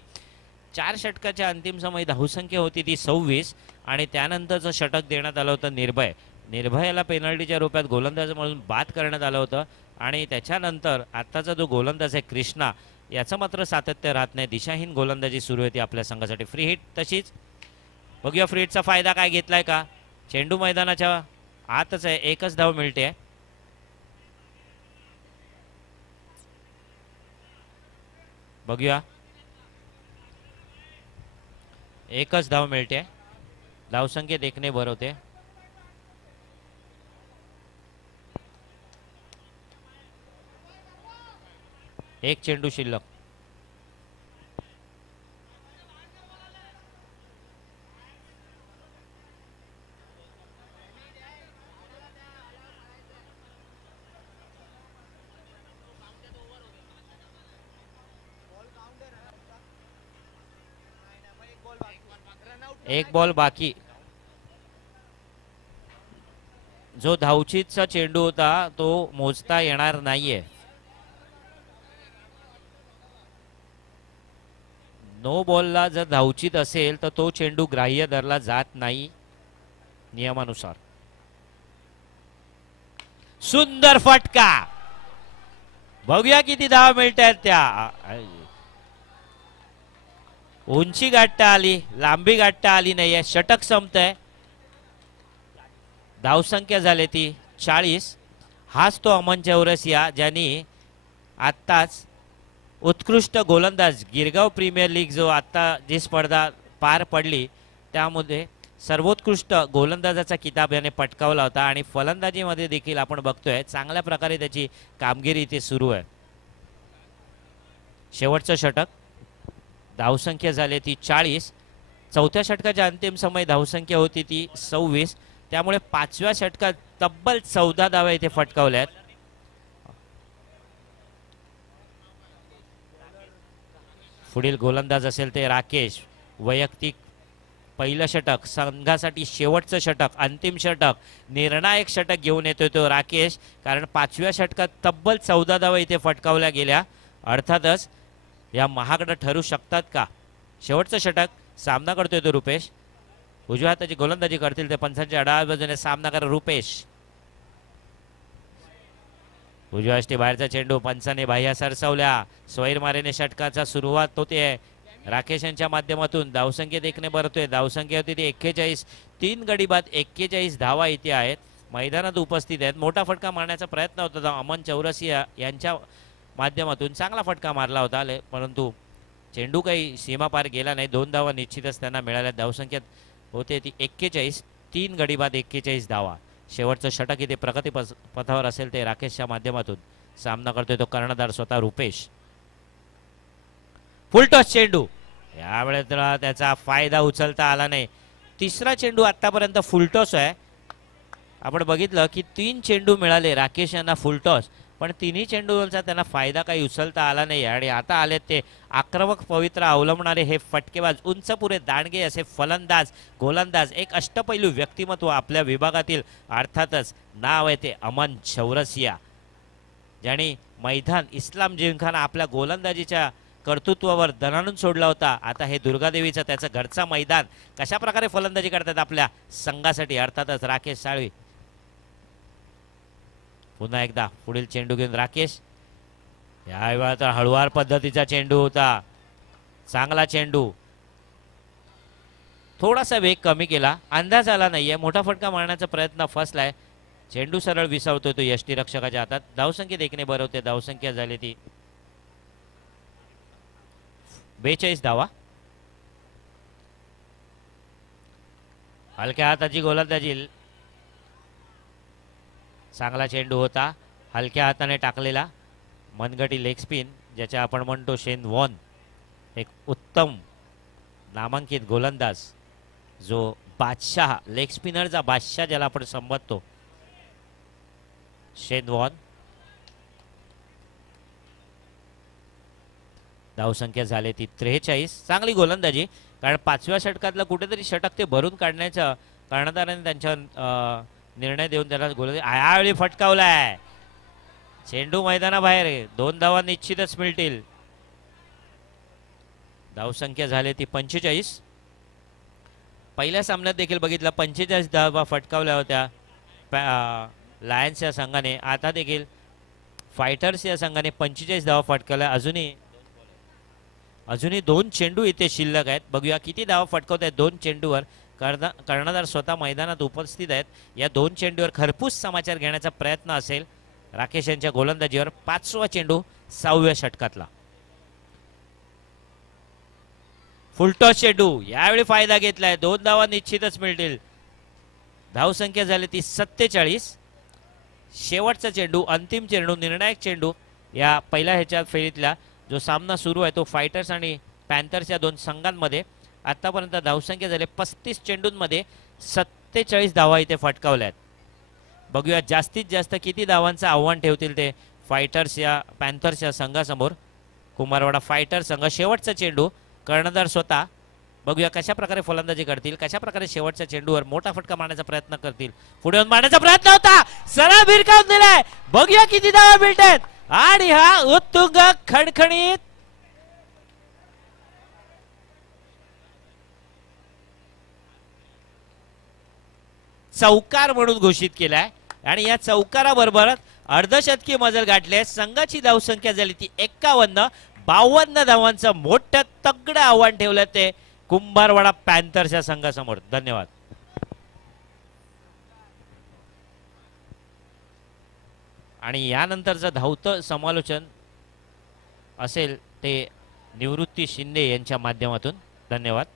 4 षटकाच्या अंतिम समय धावसंख्या होती ती 26 आणि त्यानंतरचं षटक देण्यात आलं होतं निर्भयाला पेनल्टीच्या रूपात गोलंदाज म्हणून बाद करण्यात आलं होतं. आणि त्याच्यानंतर आत्ताचा जो गोलंदाज आहे कृष्णा, याचं मात्र सातत्य राहत नाही. दिशाहीन गोलंदाजी सुरू होती आपल्या संघासाठी. फ्री हिट तशीच. बघूया फ्री हिटचा फायदा काय घेतलाय का. चेंडू मैदानाच्या आतच आहे. एकच धाव मिळते. बघूया. एकच धाव मिळते. धावसंख्येत एकने भर होते. एक चेंडू शिल्लक. एक बॉल बाकी. जो धावचीतचा चेंडू होता तो मोजता येणार नाहीये. नो बॉलला जर धावचीत असेल तर तो चेंडू ग्राह्य धरला जात नाही नियमानुसार. सुंदर फटका. बघूया किती धावा मिळत आहेत त्या. उंची गाठता आली, लांबी गाठता आली नाहीये. षटक संपतंय. धावसंख्या झाली ती 40. हाच तो अमन चौरसिया ज्यांनी आत्ताच उत्कृष्ट गोलंदाज गिरगाव प्रीमियर लीग जो आत्ता जी स्पर्धा पार पडली त्यामध्ये सर्वोत्कृष्ट गोलंदाजाचा किताब याने पटकावला होता. आणि फलंदाजीमध्ये देखील आपण बघतोय चांगल्या प्रकारे त्याची कामगिरी इथे सुरू आहे. शेवटचं षटक. धावसंख्या झाली ती 40. चौथ्या षटकाच्या अंतिम समय धावसंख्या होती ती 26. त्यामुळे 5व्या षटकात तब्बल 14 धावा इथे फटकावल्यात. पुढील गोलंदाज असेल ते राकेश. वैयक्तिक पहिलं षटक, संघासाठी शेवटचं षटक, अंतिम षटक, निर्णायक षटक घेऊन येतोय तो राकेश. कारण 5व्या षटकात तब्बल 14 धावा इथे फटकावल्या गेल्या. अर्थातच या महागडं ठरू शकतात का. शेवटचं षटक. सामना करतोय तो रुपेश. उजव्या हाताची गोलंदाजी करतील ते पंचांच्या डाव्या बाजूने सामनाकार रुपेश. उजव्या यष्टी बाहेरचा चेंडू पंचाने बाह्य सरसावल्या. सोयर मारेने षटकाचा सुरुवात होते. राकेश यांच्या माध्यमातून धावसंख्येत एकने भरतोय. धावसंख्या होती ती 41. 3 गडी बाद 41 धावा इथे आहेत, मैदानात उपस्थित आहेत. मोठा फटका मारण्याचा प्रयत्न होता अमन चौरसिया यांच्या माध्यमातून. चांगला फटका मारला होता परंतु चेंडू काही सीमा पार गेला नाही. 2 धावा निश्चितच त्यांना मिळाल्या. धावसंख्येत होते ती 41. 3 गडी बाद 41 धावा. शेवटचं षटक इथे प्रगती पथावर असेल ते राकेशच्या माध्यमातून. सामना करतोय तो कर्णधार स्वतः रुपेश. फुलटॉस चेंडू, यावेळेस त्याचा फायदा उचलता आला नाही. तिसरा चेंडू आतापर्यंत फुलटॉस आहे. आपण बघितलं की 3 चेंडू मिळाले राकेश यांना फुलटॉस, पण तिन्ही चेंडूवरचा त्यांना फायदा काही उचलता आला नाही. आणि आता आले ते आक्रमक पवित्रा अवलंबणारे हे फटकेबाज, उंचपुरे दांडगे असे फलंदाज गोलंदाज. एक अष्टपैलू व्यक्तिमत्व आपल्या विभागातील. अर्थातच नाव आहे ते अमन चौरसिया, ज्यांनी मैदान इस्लाम जिमखाना आपल्या गोलंदाजीच्या कर्तृत्वावर दणाणून सोडला होता. आता हे दुर्गादेवीचं त्याचं घरचं मैदान. कशा प्रकारे फलंदाजी करतात आपल्या संघासाठी अर्थातच राकेश साळवी. पुन्हा एकदा पुढील चेंडू घेऊन राकेश. यावेळा तर हळुवार पद्धतीचा चेंडू होता. चांगला चेंडू, थोडासा वेग कमी केला, अंदाज आला नाहीये. मोठा फटका मारण्याचा प्रयत्न फसलाय. चेंडू सरळ विसावतोय तो यष्टीरक्षकाच्या हातात. धावसंख्येत एकने भरवते. धावसंख्या झाली ती 42 धावा. हलक्या हाताची गोलंदाजी. चांगला चेंडू होता, हलक्या हाताने टाकलेला मनगटी लेग स्पिन, ज्याच्या आपण म्हणतो शेन वॉन. एक उत्तम नामांकित गोलंदाज, जो बादशाह, लेग स्पिनरचा बादशाह ज्याला आपण संबोधतो, शेन वॉन. धावसंख्या झाली ती 43. चांगली गोलंदाजी, कारण 5व्या षटकातलं कुठेतरी षटक ते भरून काढण्याचं कर्णधाराने त्यांच्या निर्णय देऊन त्याला गोलंदाजी. यावेळी फटकावलाय चेंडू मैदानाबाहेर. 2 धावा निश्चितच मिळतील. धावसंख्या झाली ती 45. पहिल्या सामन्यात देखील बघितलं 45 धावा फटकावल्या होत्या लायन्स या संघाने. आता देखील फायटर्स या संघाने 45 धावा फटकावल्या. अजूनही 2 चेंडू इथे शिल्लक आहेत. बघूया किती धावा फटकावत आहेत 2 चेंडूवर. कर्णधार स्वतः मैदानात उपस्थित आहेत. या 2 चेंडूवर खरपूस समाचार घेण्याचा प्रयत्न असेल राकेश यांच्या गोलंदाजीवर. 5वा चेंडू 6व्या षटकातला. फुलटॉस चेंडू, यावेळी फायदा घेतलाय. 2 धावा निश्चितच मिळतील. धावसंख्या झाली ती 47. शेवटचा चेंडू, अंतिम चेंडू, निर्णायक चेंडू या पहिल्या ह्याच्या फेरीतला. जो सामना सुरू आहे तो फायटर्स आणि पॅन्थर्स या 2 संघांमध्ये. आतापर्यंत धावसंख्या झाली 35 चेंडूंमध्ये 47 धावा इथे फटकावल्यात. बघूया जास्तीत जास्त किती धावांचं आव्हान ठेवतील ते फायटर्स या पॅन्थर्स या संघासमोर. कुंभारवाडा फायटर संघ. शेवटचा चेंडू, कर्णधार स्वतः. बघूया कशा प्रकारे फलंदाजी करतील, कशा प्रकारे शेवटच्या चेंडूवर मोठा फटका मारण्याचा प्रयत्न करतील. पुढे येऊन मारण्याचा प्रयत्न होता, सरळ भिरकावून दिलाय. बघूया किती धावा मिळतात. आणि हा उत्तुंग खणखणीत चौकार म्हणून घोषित केलाय. आणि या चौकाराबरोबर अर्धशतकी मजल गाठले. संघाची धावसंख्या झाली ती 51. 52 धावांचं मोठं तगडं आव्हान ठेवलं ते कुंभारवाडा पॅन्थर्सच्या संघासमोर. धन्यवाद. आणि यानंतरचं धावतं समालोचन असेल ते निवृत्ती शिंदे यांच्या माध्यमातून. धन्यवाद.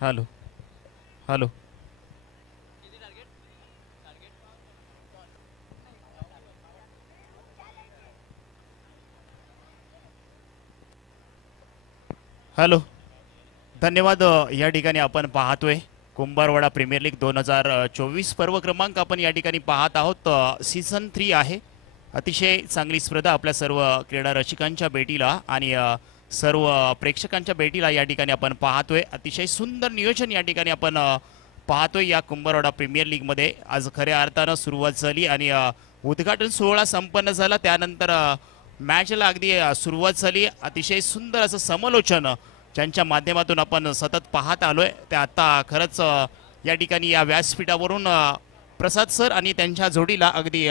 हॅलो हॅलो हॅलो धन्यवाद. या ठिकाणी आपण पाहतोय कुंभारवाडा प्रीमियर लीग 2024 पर्व क्रमांक आपण या ठिकाणी पाहत आहोत. सीझन 3 आहे. अतिशय चांगली स्पर्धा आपल्या सर्व क्रीडा रसिकांच्या भेटीला आणि सर्व प्रेक्षकांच्या भेटीला या ठिकाणी आपण पाहतोय. अतिशय सुंदर नियोजन या ठिकाणी आपण पाहतोय या कुंभारवाडा प्रीमियर लीगमध्ये. आज खऱ्या अर्थानं सुरुवात झाली आणि उद्घाटन सोहळा संपन्न झाला. त्यानंतर मॅचला अगदी सुरुवात झाली. अतिशय सुंदर असं समलोचन ज्यांच्या माध्यमातून आपण सतत पाहत आलोय ते आता खरंच या ठिकाणी या व्यासपीठावरून प्रसाद सर आणि त्यांच्या जोडीला अगदी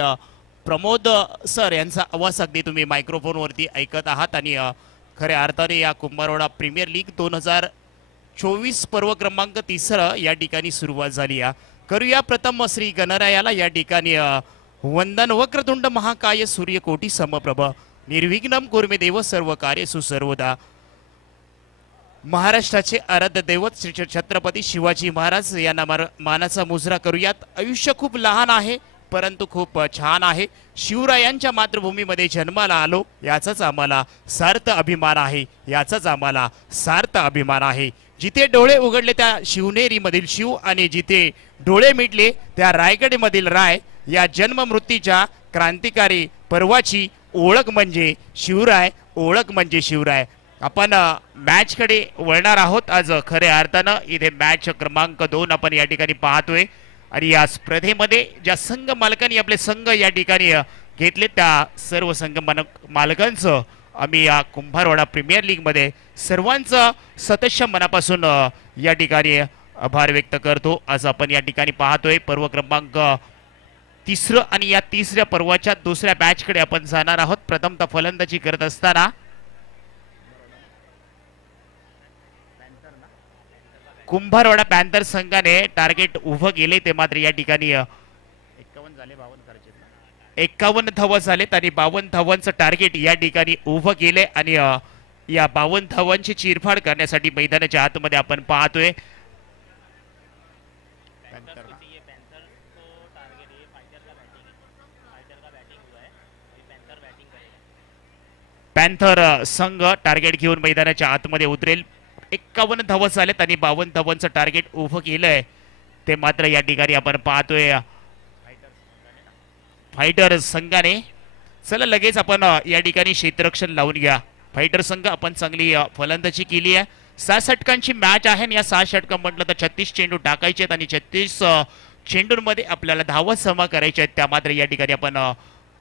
प्रमोद सर यांचा आवाज अगदी तुम्ही मायक्रोफोनवरती ऐकत आहात. आणि खऱ्या अर्थाने या कुंभारवाडा प्रीमियर लीग 2024 पर्व क्रमांक 3 या ठिकाणी सुरुवात झाली आहे. करूया प्रथम श्री गणरायाला या ठिकाणी वंदन. वक्रतुंड महाकाय सूर्यकोटी समप्रभ निर्विघ्नम कुर्मे देव सर्व कार्येषु सर्वदा. महाराष्ट्राचे आराध्य दैवत श्री छत्रपती शिवाजी महाराज यांना मानाचा मुजरा करूयात. आयुष्य खूप लहान आहे परंतु खूप छान आहे. शिवरायांच्या मातृभूमीमध्ये जन्माला आलो याचाच आम्हाला सार्थ अभिमान आहे. याचाच आम्हाला सार्थ अभिमान आहे. जिथे डोळे उघडले त्या शिवनेरीमधील शिव आणि जिथे डोळे मिटले त्या रायगडमधील राय. या जन्म मृत्यूच्या क्रांतिकारी पर्वाची ओळख म्हणजे शिवराय. ओळख म्हणजे शिवराय. आपण मॅचकडे वळणार आहोत. आज खऱ्या अर्थानं इथे मॅच क्रमांक 2 आपण या ठिकाणी पाहतोय. आणि या स्पर्धेमध्ये ज्या संघ मालकांनी आपले संघ या ठिकाणी घेतले त्या सर्व संघ मालकांचं आम्ही या कुंभारवाडा प्रीमियर लीग मध्ये सर्वांचं सतश्य मनापासून या ठिकाणी आभार व्यक्त करतो. आज आपण या ठिकाणी पाहतोय पर्व क्रमांक 3 आणि या 3ऱ्या पर्वाच्या दुसऱ्या मॅचकडे आपण जाणार आहोत. प्रथमतः फलंदाजी करत असताना कुंभारवाडा पॅन्थर संघाने टार्गेट उभं केले ते मात्र या ठिकाणी 51 धावा झालेत आणि 52 धावांचं टार्गेट या ठिकाणी उभं केले. आणि या 52 धावांची चिरफाड करण्यासाठी मैदानाच्या आतमध्ये आपण पाहतोय पॅन्थर संघ टार्गेट घेऊन मैदानाच्या आतमध्ये उतरेल. 51 धावा झालेत आणि 52 धावांचं टार्गेट उभं केलंय ते मात्र या ठिकाणी आपण पाहतोय फायटर संघाने. चला लगेच आपण या ठिकाणी क्षेत्ररक्षण लावून घ्या. फायटर संघ आपण चांगली फलंदाजी केली आहे. 6 षटकांची मॅच आहे आणि या 6 षटक म्हटलं तर 36 चेंडू टाकायचे आहेत आणि 36 चेंडूंमध्ये आपल्याला धावा जमा करायच्या आहेत. त्या मात्र या ठिकाणी आपण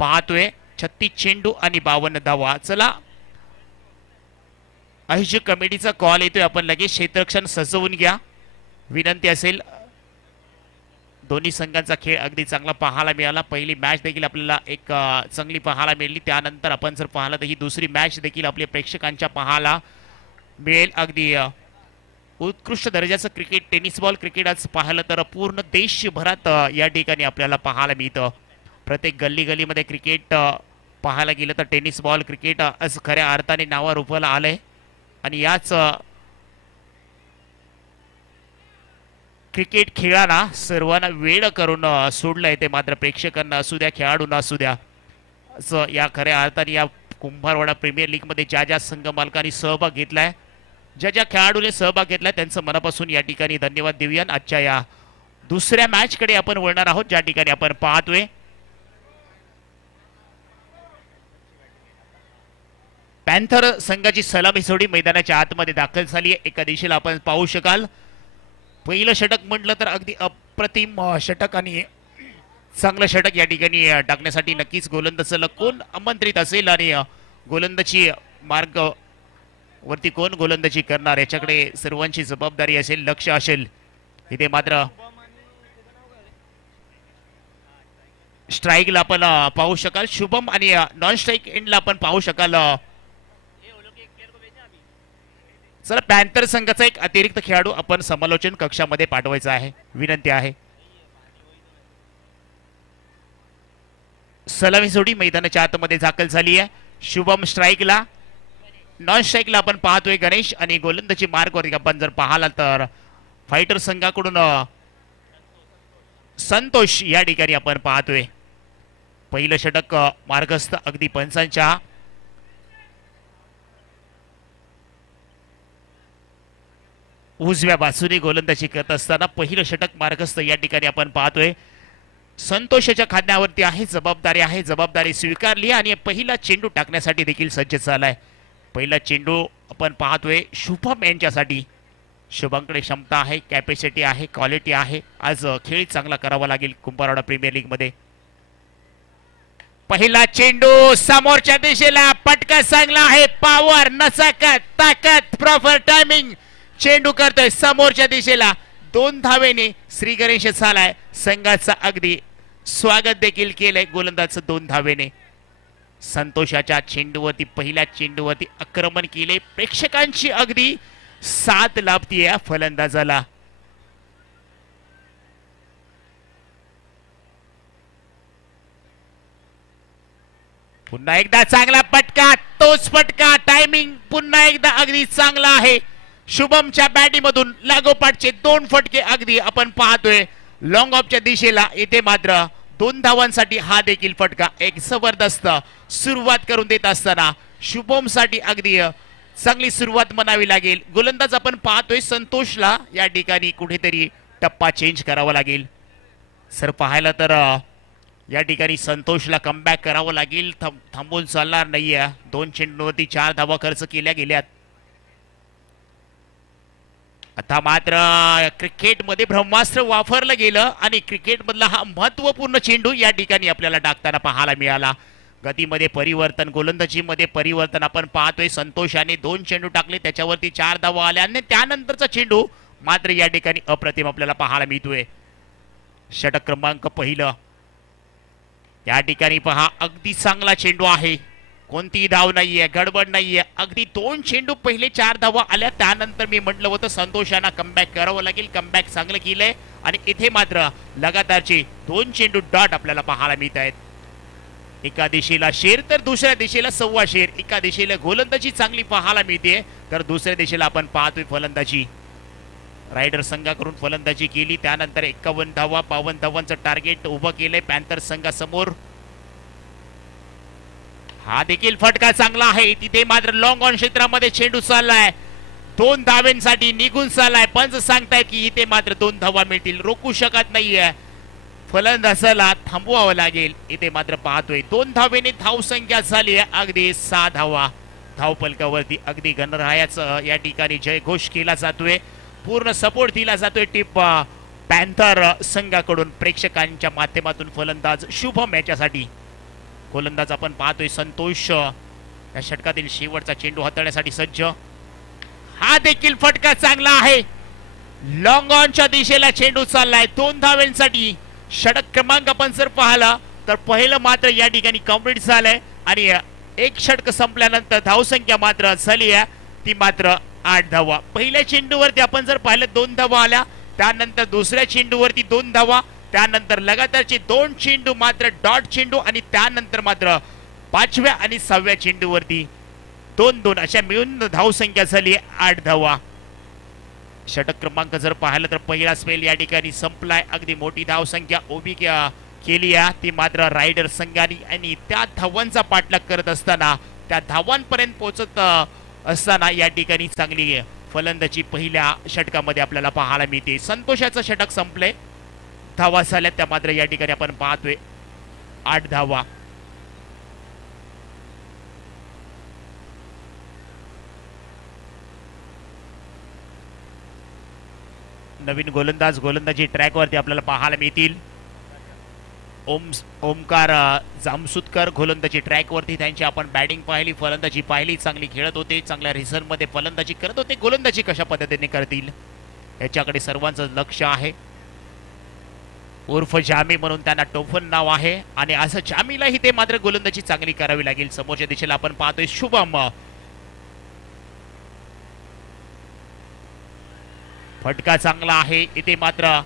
पाहतोय 36 चेंडू आणि 52 धावा. चला आयोजक कमिटीचा कॉल येतोय. आपण लगेच क्षेत्ररक्षण सजवून घ्या. विनंती असेल. दोन्ही संघांचा खेळ अगदी चांगला पाहायला मिळाला. पहिली मॅच देखील आपल्याला एक चांगली पाहायला मिळाली. त्यानंतर आपण जर पाहिलं तर ही दुसरी मॅच देखील आपल्या प्रेक्षकांच्या पाहायला मिळेल. अगदी उत्कृष्ट दर्जाचं क्रिकेट टेनिस बॉल क्रिकेट आज पाहिलं तर पूर्ण देशभरात या ठिकाणी आपल्याला पाहायला मिळतं. प्रत्येक गल्ली गल्लीमध्ये क्रिकेट पाहायला गेलं तर टेनिस बॉल क्रिकेट आज खऱ्या अर्थाने नावावर रूपाला आलंय. आणि याच क्रिकेट खेळाला सर्वांना वेळ करून सोडलंय ते मात्र प्रेक्षकांना असू द्या खेळाडूंना असू द्या असं या खऱ्या अर्थाने या कुंभारवाडा प्रीमियर लीग मध्ये ज्या ज्या संघ मालकांनी सहभाग घेतलाय ज्या ज्या खेळाडूने सहभाग घेतलाय त्यांचं मनापासून या ठिकाणी धन्यवाद देऊया. आजच्या या दुसऱ्या मॅच कडे आपण वळणार आहोत ज्या ठिकाणी आपण पाहतोय पॅन्थर संघाची सलामी जोडी मैदानाच्या आतमध्ये दाखल झाली आहे. एका दिशेला आपण पाहू शकाल पहिलं षटक म्हटलं तर अगदी अप्रतिम षटक आणि चांगलं षटक या ठिकाणी टाकण्यासाठी नक्कीच गोलंदाजाला कोण आमंत्रित असेल आणि गोलंदाजी मार्ग वरती कोण गोलंदाजी करणार याच्याकडे सर्वांची जबाबदारी असेल लक्ष असेल. इथे मात्र स्ट्राईकला आपण पाहू शकाल शुभम आणि नॉन स्ट्राईक एंडला आपण पाहू शकाल. चला पॅन्थर संघाचा एक अतिरिक्त खेळाडू आपण समालोचन कक्षामध्ये पाठवायचा आहे. विनंती आहे. सलामी जोडी मैदानाच्या आतमध्ये दाखल झाली आहे. शुभम स्ट्राईकला नॉन स्ट्राईकला आपण पाहतोय गणेश आणि गोलंदाजी मार्गवरती आपण जर पाहिला तर फायटर संघाकडून संतोष या ठिकाणी आपण पाहतोय. पहिलं षटक मार्गस्थ अगदी पंचांच्या उजव्या बाजूने गोलंदाजी करत असताना पहिलं षटक मार्गस्थ या ठिकाणी आपण पाहतोय. संतोषाच्या खांद्यावरती आहे जबाबदारी आहे जबाबदारी स्वीकारली आणि पहिला चेंडू टाकण्यासाठी देखील सज्ज झालाय. पहिला चेंडू आपण पाहतोय शुभम यांच्यासाठी. शुभमकडे क्षमता आहे कॅपॅसिटी आहे क्वालिटी आहे. आज खेळ चांगला करावा लागेल कुंभारवाडा प्रीमियर लीग मध्ये. पहिला चेंडू समोरच्या दिशेला, पटका चांगला आहे, पॉवर, नसाकत, ताकद, प्रॉपर टायमिंग, चेंडू करतोय समोरच्या दिशेला. 2 धावेने श्री गणेश झालाय. संघाचा अगदी स्वागत देखील केलंय गोलंदाज 2 धावेने. संतोषाच्या चेंडूवरती, पहिल्या चेंडूवरती आक्रमण केले. प्रेक्षकांची अगदी साथ लाभतीये फलंदाजाला. पुन्हा एकदा चांगला पटका, तोच पटका, टायमिंग पुन्हा एकदा अगदी चांगला आहे. शुभमच्या बॅटी मधून लागोपाठचे 2 फटके अगदी आपण पाहतोय लॉंग ऑफच्या दिशेला. इथे मात्र 2 धावांसाठी हा देखील फटका. एक जबरदस्त सुरुवात करून देत असताना शुभम साठी अगदी चांगली सुरुवात म्हणावी लागेल. गोलंदाज आपण पाहतोय संतोषला या ठिकाणी कुठेतरी टप्पा चेंज करावा लागेल. सर पाहायला तर या ठिकाणी संतोषला कमबॅक करावं लागेल. थांबून चालणार नाहीये. 2 चेंडूवरती 4 धावा खर्च केल्या गेल्यात. आता मात्र क्रिकेटमध्ये ब्रह्मास्त्र वापरलं गेलं आणि क्रिकेट मधला हा महत्वपूर्ण चेंडू या ठिकाणी आपल्याला टाकताना पाहायला मिळाला. गतीमध्ये परिवर्तन, गोलंदाजीमध्ये परिवर्तन आपण पाहतोय. संतोषाने 2 चेंडू टाकले, त्याच्यावरती 4 धावा आल्या आणि त्यानंतरचा चेंडू मात्र या ठिकाणी अप्रतिम आपल्याला पाहायला मिळतोय. षटक क्रमांक पहिलं या ठिकाणी पहा, अगदी चांगला चेंडू आहे. कोणतीही धाव नाहीये, गडबड नाहीये. अगदी 2 चेंडू पहिले 4 धावा आल्या. त्यानंतर मी म्हटलं होतं संतोषांना कमबॅक करावं लागेल. कमबॅक चांगलं केलंय आणि इथे मात्र लगातारचे 2 चेंडू डॉट आपल्याला पाहायला मिळत आहेत. एका दिशेला शेर तर दुसऱ्या दिशेला सव्वा शेर. एका दिशेला गोलंदाजी चांगली पाहायला मिळते तर दुसऱ्या दिशेला आपण पाहतोय फलंदाजी. रायडर संघाकडून फलंदाजी केली, त्यानंतर 51 धावा, 52 धावांचं टार्गेट उभं केलंय पॅन्थर संघासमोर. हा देखील फटका चांगला आहे. तिथे मात्र लॉंग ऑन क्षेत्रामध्ये चेंडू चाललाय. 2 धावांसाठी निघून चाललाय. पंच सांगताय की इथे मात्र 2 धावा मिळतील. रोखू शकत नाहीये, फलंदाजाला थांबवावं लागेल. इथे मात्र पाहतोय 2 धावेने धावसंख्या झाली आहे अगदी 6 धावा. धावपलकावरती अगदी गणरायाचं या ठिकाणी जयघोष केला जातोय. पूर्ण सपोर्ट दिला जातोय टिप पॅन्थर संघाकडून. प्रेक्षकांच्या माध्यमातून फलंदाज शुभम याच्यासाठी. गोलंदाज आपण पाहतोय संतोष या षटकातील शेवटचा चेंडू हाताळण्यासाठी सज्ज. हा देखील फटका चांगला आहे. लॉंग ऑनच्या दिशेला चेंडू चाललाय 2 धावांसाठी. षटक क्रमांक आपण जर पाहिला तर पहिलं मात्र या ठिकाणी कंप्लीट झालंय आणि 1 षटक संपल्यानंतर धावसंख्या मात्र झाली आहे ती मात्र 8 धावा. पहिल्या चेंडूवरती आपण जर पाहिलं 2 धावा आल्या, त्यानंतर दुसऱ्या चेंडूवरती 2 धावा, त्यानंतर लगातारचे 2 चेंडू मात्र डॉट चेंडू आणि त्यानंतर मात्र 5व्या आणि 6व्या चेंडूवरती 2-2 अशा मिळून धावसंख्या झाली 8 धावा. षटक क्रमांक जर पाहिलं तर पहिला स्पेल या ठिकाणी संपलाय. अगदी मोठी धावसंख्या उभी केली आहे ती मात्र रायडर संघाने आणि त्या धावांचा पाठलाग करत असताना, त्या धावांपर्यंत पोहोचत असताना या ठिकाणी चांगली फलंदाजी पहिल्या षटकामध्ये आपल्याला पाहायला मिळते. संतोषाचं षटक संपलंय. धावा झाल्या त्या मात्र या ठिकाणी आपण पाहतोय 8 धावा. नवीन गोलंदाज गोलंदाजी ट्रॅकवरती आपल्याला पाहायला मिळतील. ओमकार जामसुतकर गोलंदाजी ट्रॅकवरती त्यांची आपण बॅटिंग पाहिली, फलंदाजी पाहिली. चांगली खेळत होते, चांगल्या रिझन मध्ये फलंदाजी करत होते. गोलंदाजी कशा पद्धतीने करतील याच्याकडे सर्वांचं लक्ष आहे. उर्फ जामी म्हणून त्यांना टोफन नाव आहे आणि असं जामीलाही ते मात्र गोलंदाजी चांगली करावी लागेल. समोरच्या दिशेला आपण पाहतोय शुभम. फटका चांगला आहे. इथे मात्र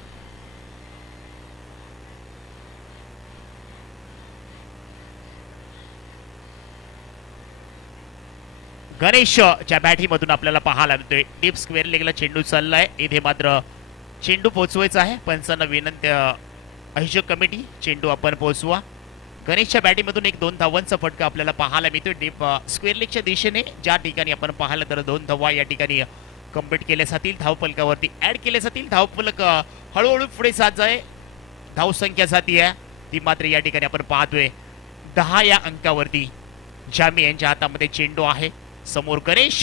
गणेशच्या बॅटीमधून आपल्याला पाहायला मिळतोय. डीप स्क्वेअर लेगला चेंडू चाललाय. इथे मात्र चेंडू पोहोचवायचा आहे. पंचांना विनंती, आयोजक कमिटी चेंडू आपण पोहोचवा. गणेशच्या बॅटीमधून 1-2 धावांचा फटका आपल्याला पाहायला मिळतोय डीप स्क्वेअर लेगच्या दिशेने. ज्या ठिकाणी आपण पाहिलं तर 2 धावा या ठिकाणी कंप्लीट केल्या जातील, धावफलकावरती ऍड केल्या जातील. धावफलक हळूहळू पुढे जात जाय. धावसंख्या जाती आहे ती मात्र या ठिकाणी आपण पाहतोय 10 या अंकावरती. जामी यांच्या हातामध्ये चेंडू आहे. समोर गणेश.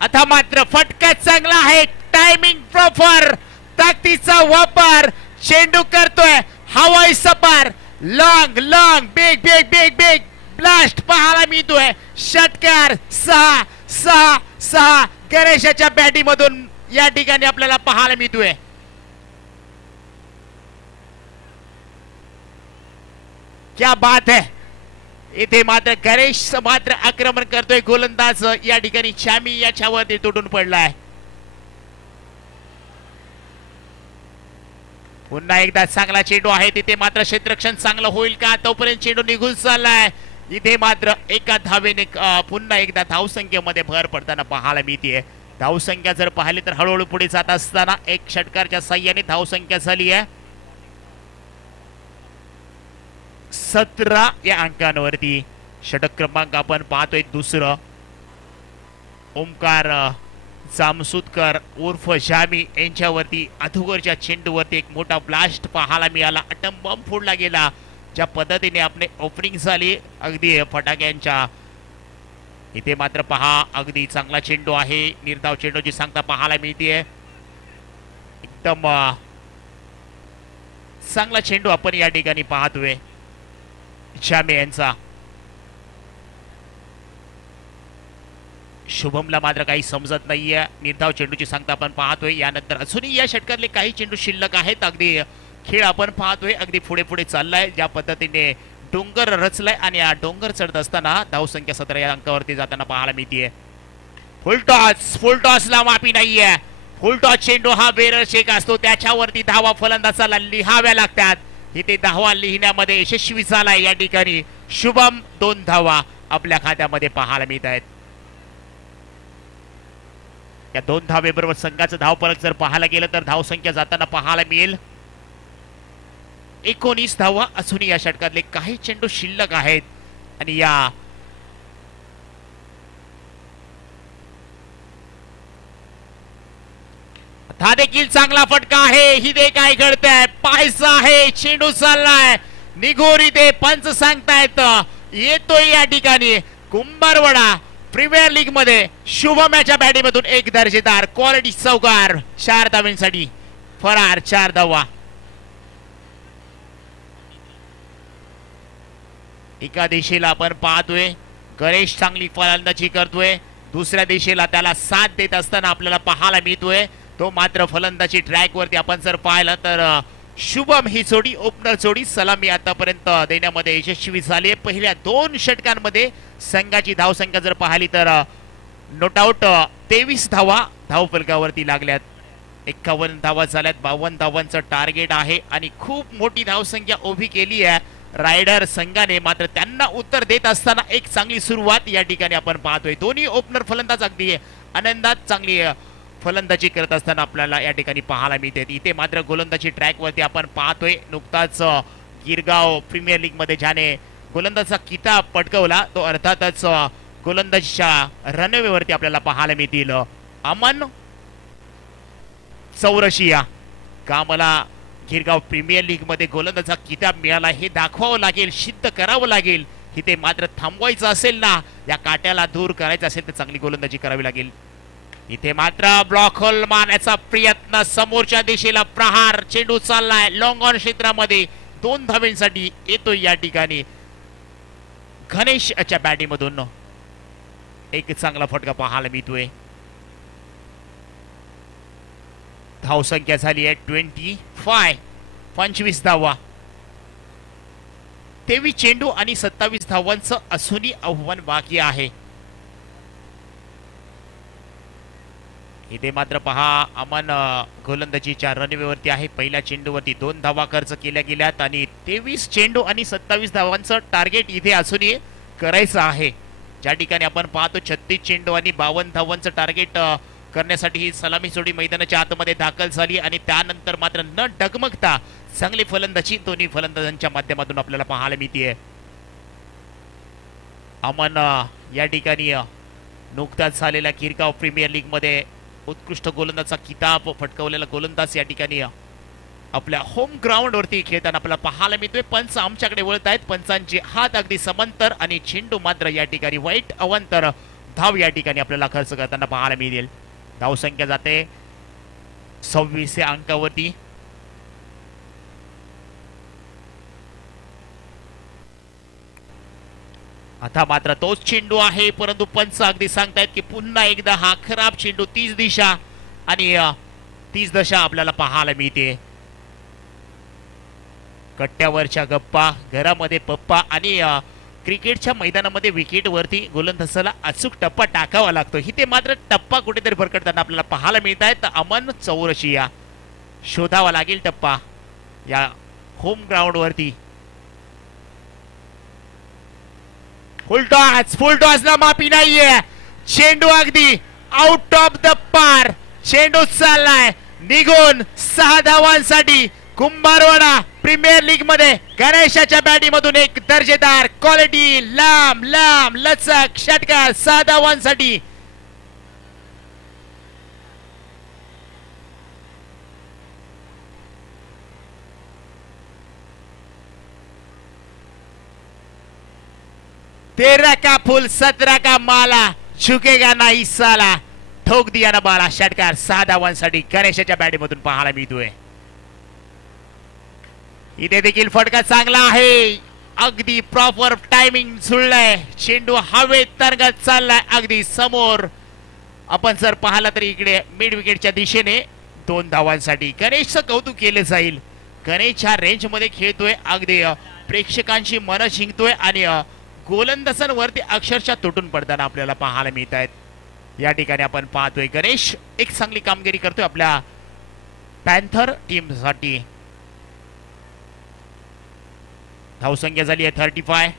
आता मात्र फटका चांगला आहे. टायमिंग प्रॉपर, ताकदीचा वापर. चेंडू करतोय हवाई सपार long long big big big big blast पाहायला मिळतोय. षटकार 6 गणेशाच्या बॅटी मधून या ठिकाणी आपल्याला पाहायला मिळतोय. क्या बात है. इथे मात्र गणेश मात्र आक्रमण करतोय. गोलंदाज या ठिकाणी चामी याच्यावरती तुटून पडलाय. पुन्हा एकदा चांगला चेंडू आहे. तिथे मात्र क्षेत्ररक्षण चांगलं होईल का. तोपर्यंत चेंडू निघून चाललाय. इथे मात्र एका धावेने पुन्हा एकदा धावसंख्येमध्ये भर पडताना पाहायला मिळते. धावसंख्या जर पाहिली तर हळूहळू पुढे जात असताना एक षटकारच्या साह्याने धावसंख्या झाली आहे 17 या अंकांवरती. षटक क्रमांक आपण पाहतोय दुसरं. ओमकार जामसुदकर उर्फ जामी यांच्यावरती अधोगरच्या चेंडूवरती एक मोठा ब्लास्ट पाहायला मिळाला. अटम बॉम्ब फोडला गेला. ज्या पद्धतीने आपले ओपनिंग झाली अगदी फटाक्यांच्या. इथे मात्र पहा अगदी चांगला चेंडू आहे. निर्धाव चेंडूची सांगता पाहायला मिळते. एकदम चांगला चेंडू आपण या ठिकाणी पाहतोय जामी यांचा. शुभमला मात्र काही समजत नाहीये. निर्धाव चेंडूची सांगता आपण पाहतोय. यानंतर अजूनही या षटकातले काही चेंडू शिल्लक आहेत. अगदी खेळ आपण पाहतोय अगदी पुढे पुढे चाललाय. ज्या पद्धतीने डोंगर रचलाय आणि हा डोंगर चढत असताना धावसंख्या 17 या अंकावरती जाताना पाहायला मिळते. फुल टॉसला माफी नाहीये. फुल टॉस चेंडू हा बेरर शेक असतो. त्याच्यावरती धावा फलंदाजाला लिहाव्या लागतात. इथे धावा लिहिण्यामध्ये यशस्वी झालाय या ठिकाणी शुभम. 2 धावा आपल्या खात्यामध्ये पाहायला मिळत आहेत. या 2 धावेबरोबर संघाचं धावफलक जर पाहायला गेलं तर धावसंख्या जाताना पाहायला मिळेल 19 धावा. अजूनही या षटकातले काही चेंडू शिल्लक आहेत आणि या हा देखील चांगला फटका आहे. ही दे काय घडतंय पाहायचं आहे. चेंडू चाललाय निघून. इथे पंच सांगतायत येतोय या ठिकाणी कुंभारवाडा प्रीमियर लीग मध्ये शुभम याच्या बॅटीमधून एक दर्जेदार क्वालिटी चौकार. 4 धावांसाठी फरार. 4 धावा. एका दिशेला आपण पाहतोय गणेश चांगली फलंदाजी करतोय. दुसऱ्या दिशेला त्याला साथ देत असताना आपल्याला पाहायला मिळतोय तो मात्र फलंदाजी ट्रॅक वरती आपण जर पाहिलं तर शुभम ही जोडी ओपनर जोडी सलामी आतापर्यंत देण्यामध्ये यशस्वी झाली आहे. पहिल्या 2 षटकांमध्ये संघाची धावसंख्या जर पाहिली तर नोट आउट 23 धावा धावफलकावरती लागल्यात. 51 धावा झाल्यात. 52 धावांचं टार्गेट आहे आणि खूप मोठी धावसंख्या उभी केली आहे रायडर संघाने. मात्र त्यांना उत्तर देत असताना एक चांगली सुरुवात या ठिकाणी आपण पाहतोय. दोन्ही ओपनर फलंदाज अगदी आनंदात चांगली फलंदाजी करत असताना आपल्याला या ठिकाणी पाहायला मिळते. इथे मात्र गोलंदाजी ट्रॅक वरती आपण पाहतोय नुकताच गिरगाव प्रीमियर लीग मध्ये ज्याने गोलंदाजचा किताब पटकवला तो अर्थातच गोलंदाजीच्या रनवेवरती आपल्याला पाहायला मिळतील अमन चौरशिया. का मला गिरगाव प्रीमियर लीग मध्ये गोलंदाजचा किताब मिळाला हे दाखवावं लागेल, सिद्ध करावं लागेल. इथे मात्र थांबवायचं असेल ना, या काट्याला दूर करायचं असेल तर चांगली गोलंदाजी करावी लागेल. इथे मात्र ब्लॉक होल मारण्याचा प्रयत्न. समोरच्या दिशेला प्रहार. चेंडू चाललाय लॉंग ऑन क्षेत्रामध्ये. 2 धावांसाठी येतोय या ठिकाणी गणेशच्या बॅटीमधून एक चांगला फटका पाहायला मिळतोय. धावसंख्या झाली आहे 25 धावा. 23 चेंडू आणि 27 धावांचं असूनही आव्हान बाकी आहे. इथे मात्र पहा अमन गोलंदाजीच्या रनवेवरती आहे. पहिल्या चेंडूवरती 2 धावा खर्च केल्या गेल्यात आणि 23 चेंडू आणि 27 धावांचं टार्गेट इथे असूनही करायचं आहे. ज्या ठिकाणी आपण पाहतो 36 चेंडू आणि 52 धावांचं टार्गेट करण्यासाठी ही सलामी जोडी मैदानाच्या आतमध्ये दाखल झाली आणि त्यानंतर मात्र न डगमगता चांगली फलंदाजी दोन्ही फलंदाजांच्या माध्यमातून आपल्याला पाहायला मिळते. अमन या ठिकाणी नुकताच झालेल्या गिरगाव प्रीमियर लीग मध्ये उत्कृष्ट गोलंदाजचा किताब पटकावलेला गोलंदाज या ठिकाणी आपल्या होम ग्राउंड वरती खेळताना आपल्याला पाहायला मिळतोय. पंच आमच्याकडे वळत आहेत. पंचांचे हात अगदी समांतर आणि चेंडू मात्र या ठिकाणी वाईट अवांतर धाव या ठिकाणी आपल्याला खर्च करताना पाहायला मिळेल. धावसंख्या जाते 26 या अंकावरती. आता मात्र तोच चेंडू आहे, परंतु पंच अगदी सांगतायत की पुन्हा एकदा हा खराब चेंडू, तीच दिशा आणि तीच दशा आपल्याला पाहायला मिळते. कट्ट्यावरच्या गप्पा, घरामध्ये पप्पा आणि क्रिकेटच्या मैदानामध्ये विकेट वरती गोलंदाजाला अचूक टप्पा टाकावा लागतो. इथे मात्र टप्पा कुठेतरी भरकटताना आपल्याला पाहायला मिळत आहे. तर अमन चौरशिया शोधावा लागेल टप्पा या होम ग्राउंड वरती. फुलटॉस ना माफी नाहीये. चेंडू अगदी आउट ऑफ द पार. चेंडू चाललाय निघून 6 धावांसाठी. कुंभारवाडा प्रीमियर लीग मध्ये गणेशाच्या बॅटीमधून एक दर्जेदार क्वालिटी लांब लांब लचक षटकार 6 धावांसाठी. तेरा का फुल 17 का माला झुकेगा नाही साला. ठोक दिया ना बाला. षटकार 6 धावांसाठी गणेशाच्या बॅटीमधून पाहायला मिळतोय. इथे देखील फटका चांगला आहे. अगदी प्रॉपर टायमिंग जुळलाय. चेंडू हवेत तरंगत चाललाय अगदी समोर. आपण जर पाहिलं तर इकडे मिड विकेटच्या दिशेने 2 धावांसाठी गणेशचं कौतुक केलं जाईल. गणेश ह्या रेंज मध्ये खेळतोय. अगदी प्रेक्षकांची मन जिंकतोय आणि गोलंदाजांवरती अक्षरशः तुटून पडताना आपल्याला पाहायला मिळत आहेत. या ठिकाणी आपण पाहतोय गणेश एक चांगली कामगिरी करतोय आपल्या पॅन्थर टीम साठी. धावसंख्या झाली आहे 35.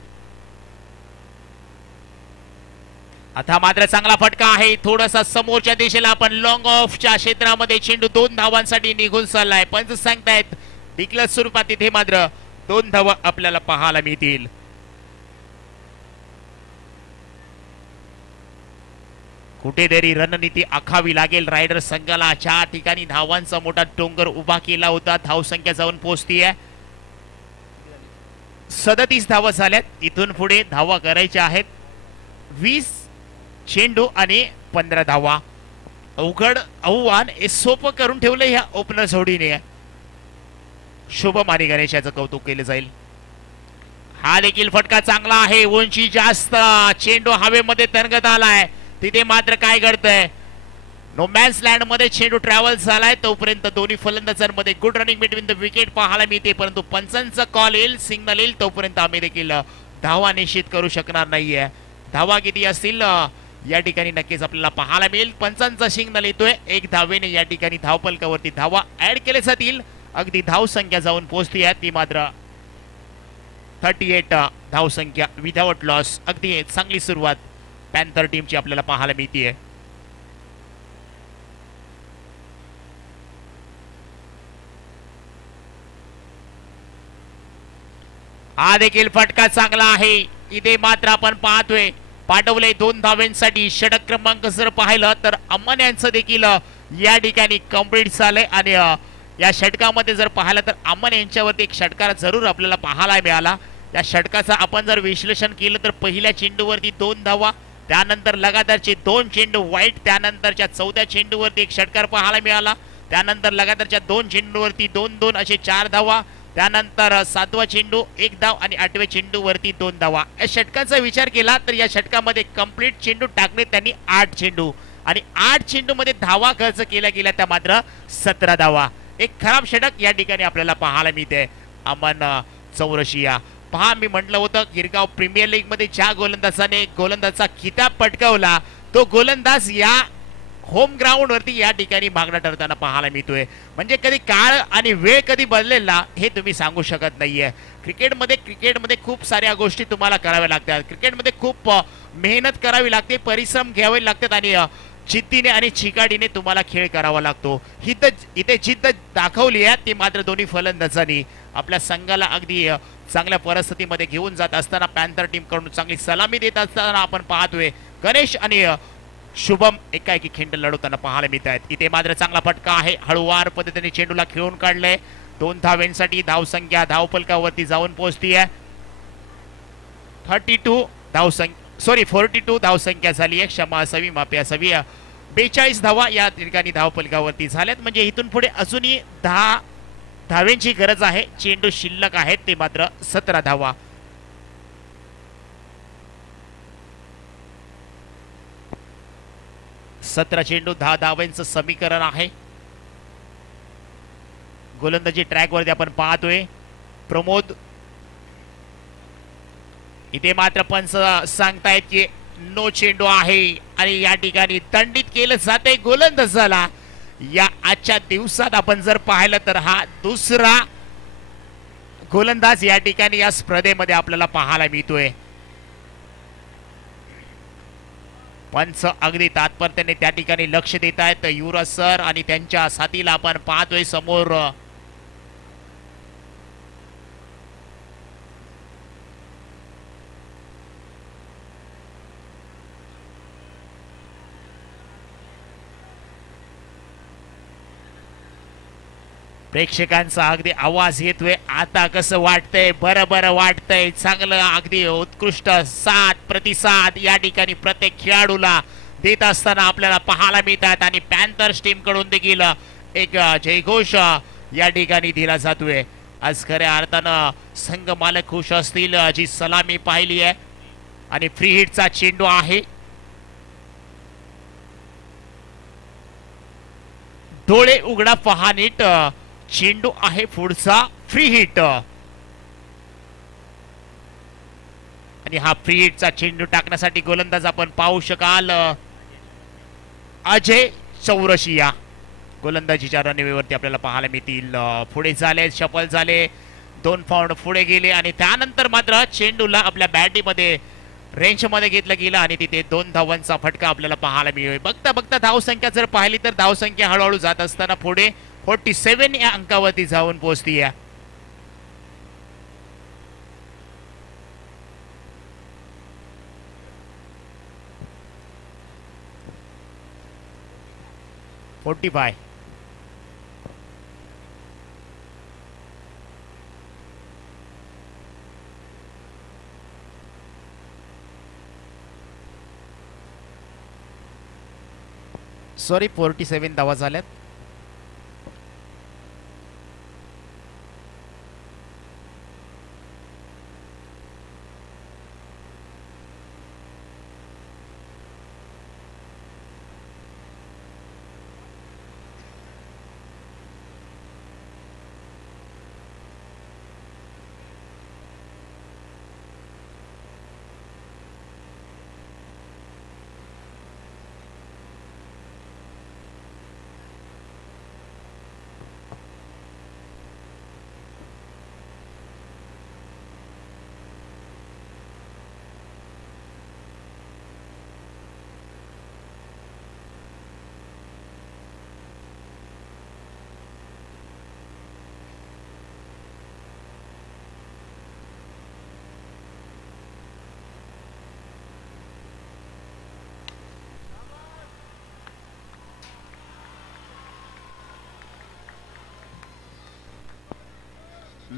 आता मात्र चांगला फटका आहे. थोडासा समोरच्या दिशेला आपण लॉंग ऑफच्या क्षेत्रामध्ये चेंडू 2 धावांसाठी निघून चाललाय. पंच सांगतायत डिक्लेअर स्वरूपात तिथे मात्र 2 धावा आपल्याला पाहायला मिळतील. कुठेतरी रणनीती आखावी लागेल रायडर संघाला. 4 ठिकाणी धावांचा मोठा डोंगर उभा केला होता. धावसंख्या जाऊन पोहोचतीये 37 धावा झाल्यात. इथून पुढे धावा करायच्या आहेत 20 चेंडू आणि 15 धावा. अवघड आव्हान हे सोपं करून ठेवलं ह्या ओपनर जोडीने. शुभम आणि गणेशाचं कौतुक केलं जाईल. हा देखील फटका चांगला आहे. उंची जास्त. चेंडू हवेमध्ये तरंगत आलाय. तिथे मात्र काय घडतंय. नो मॅन्स लँड मध्ये चेंडू ट्रॅव्हल झालाय. तोपर्यंत दोन्ही फलंदाजांमध्ये good running between the wicket पाहायला मिळते. परंतु पंचांचा कॉल येईल, सिग्नल येईल तोपर्यंत आम्ही देखील धावा निश्चित करू शकणार नाहीये. धावा किती असतील या ठिकाणी नक्कीच आपल्याला पाहायला मिळेल. पंचांचा सिग्नल येतोय. 1 धावेने या ठिकाणी धावपलकावरती धावा ऍड केले जातील. अगदी धावसंख्या जाऊन पोहोचती आहे ती मात्र 38 धावसंख्या विदाउट लॉस. अगदी चांगली सुरुवात पॅन्थर टीमची आपल्याला पाहायला मिळते. हा देखील फटका चांगला आहे. इथे मात्र आपण पाहतोय पाठवले 2 धाव्यांसाठी. षटक क्रमांक जर पाहिलं तर अमन यांचं देखील या ठिकाणी कंप्लीट झालंय आणि या षटकामध्ये जर पाहिलं तर अमन यांच्यावरती एक षटकार जरूर आपल्याला पाहायला मिळाला. या षटकाचं आपण जर विश्लेषण केलं तर पहिल्या चेंडूवरती 2 धावा, त्यानंतर लगातारचे 2 चेंडू वाईट, त्यानंतरच्या 14 चेंडूवरती एक षटकार पाहायला मिळाला, त्यानंतर लगातारच्या 2 चेंडूवरती 2-2 असे 4 धावा, त्यानंतर 7वा चेंडू 1 धाव आणि 8व्या चेंडूवरती 2 धावा. या षटकाचा विचार केला तर या षटकामध्ये कंप्लीट चेंडू टाकले त्यांनी 8 चेंडू आणि 8 चेंडूमध्ये धावा खर्च केल्या गेल्या त्या मात्र 17 धावा. एक खराब षटक या ठिकाणी आपल्याला पाहायला मिळते. अमन चौरशिया पहा, मी म्हटलं होतं गिरगाव प्रीमियर लीग मध्ये ज्या गोलंदाजाचा खिताब पटकावला तो गोलंदाज या होम ग्राउंड वरती या ठिकाणी मागणं ठरताना पाहायला मिळतोय. म्हणजे कधी काळ आणि वेळ कधी बदलेला हे तुम्ही सांगू शकत नाहीये. क्रिकेटमध्ये खूप साऱ्या गोष्टी तुम्हाला कराव्या लागतात. क्रिकेटमध्ये खूप मेहनत करावी लागते, परिश्रम घ्यावे लागतात आणि जिद्दीने आणि चिकाटीने तुम्हाला खेळ करावा लागतो. इथे जिद्द दाखवली आहे ती मात्र दोन्ही फलंदाजांनी आपल्या संघाला अगदी चांगल्या परिस्थितीमध्ये घेऊन जात असताना पॅन्थर टीम कडून चांगली सलामी देत असताना आपण पाहतोय. गणेश आणि शुभम एकाएकी खिंड लढवताना पाहायला मिळत आहेत. इथे मात्र चांगला फटका आहे. हळूवार पद्धतीने चेंडूला खेळून काढले. 2 धावांसाठी धावसंख्या धावपलकावरती जाऊन पोहोचतीये. 42 धावसंख्या झाली आहे. क्षमा असावी, माफी असावी. 42 धावा या ठिकाणी धावपलकावरती झाल्यात. म्हणजे इथून पुढे अजूनही 10 धाव्यांची गरज आहे. चेंडू शिल्लक आहेत ते मात्र 17 धावा. 17 चेंडू 10 धावांचं समीकरण आहे. गोलंदाजी ट्रॅक वरती आपण पाहतोय. प्रमोद इथे मात्र पंच सांगतायत की नो चेंडू आहे आणि या ठिकाणी दंडित केलं जाते गोलंदाजाला. या आजच्या दिवसात आपण जर पाहिलं तर हा दुसरा गोलंदाज या ठिकाणी या स्पर्धेमध्ये आपल्याला पाहायला मिळतोय. पंच अगदी तात्पर्याने त्या ठिकाणी लक्ष देत आहेत युवराज सर आणि त्यांच्या साथीला आपण पाहतोय समोर. प्रेक्षकांचा अगदी आवाज येतोय. आता कसं वाटतंय? बरं वाटतंय. चांगलं अगदी उत्कृष्ट साथ प्रतिसाद या ठिकाणी प्रत्येक खेळाडूला देत असताना आपल्याला पाहायला मिळतात आणि पॅन्थर्स टीम कडून देखील एक जयघोष या ठिकाणी दिला जातोय. आज खऱ्या अर्थानं संघ मालक खुश असतील. जी सलामी पाहिली आहे आणि फ्री हिटचा चेंडू आहे. डोळे उघडा पहा नीट. चेंडू आहे पुढचा फ्री हिट आणि हा फ्री हिटचा चेंडू टाकण्यासाठी गोलंदाज आपण पाहू शकाल अजय चौरशिया गोलंदाजीच्या रणनीतीवरती आपल्याला पाहायला मिळतील. पुढे झाले, शफल झाले, 2 पाऊंड पुढे गेले आणि त्यानंतर मात्र चेंडूला आपल्या बॅटीमध्ये रेंज मध्ये घेतलं गेलं आणि तिथे 2 धावांचा फटका आपल्याला पाहायला मिळेल. बघता बघता धावसंख्या जर पाहिली तर धावसंख्या हळूहळू जात असताना पुढे 47 या अंकावरती जाऊन पोहोचती आहे. सॉरी 47 धावा झाल्यात.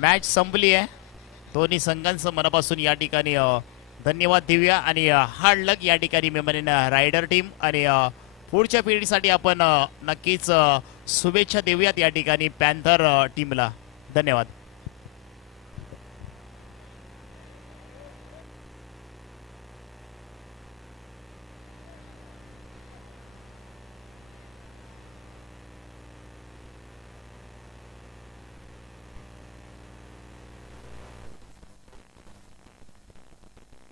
मॅच संपली आहे. दोन्ही संघांचं मनापासून या ठिकाणी धन्यवाद देऊया आणि हार्ड लक या ठिकाणी मेमरीन रायडर टीम आणि पुढच्या पिढीसाठी आपण नक्कीच शुभेच्छा देऊयात या ठिकाणी पॅन्थर टीमला. धन्यवाद.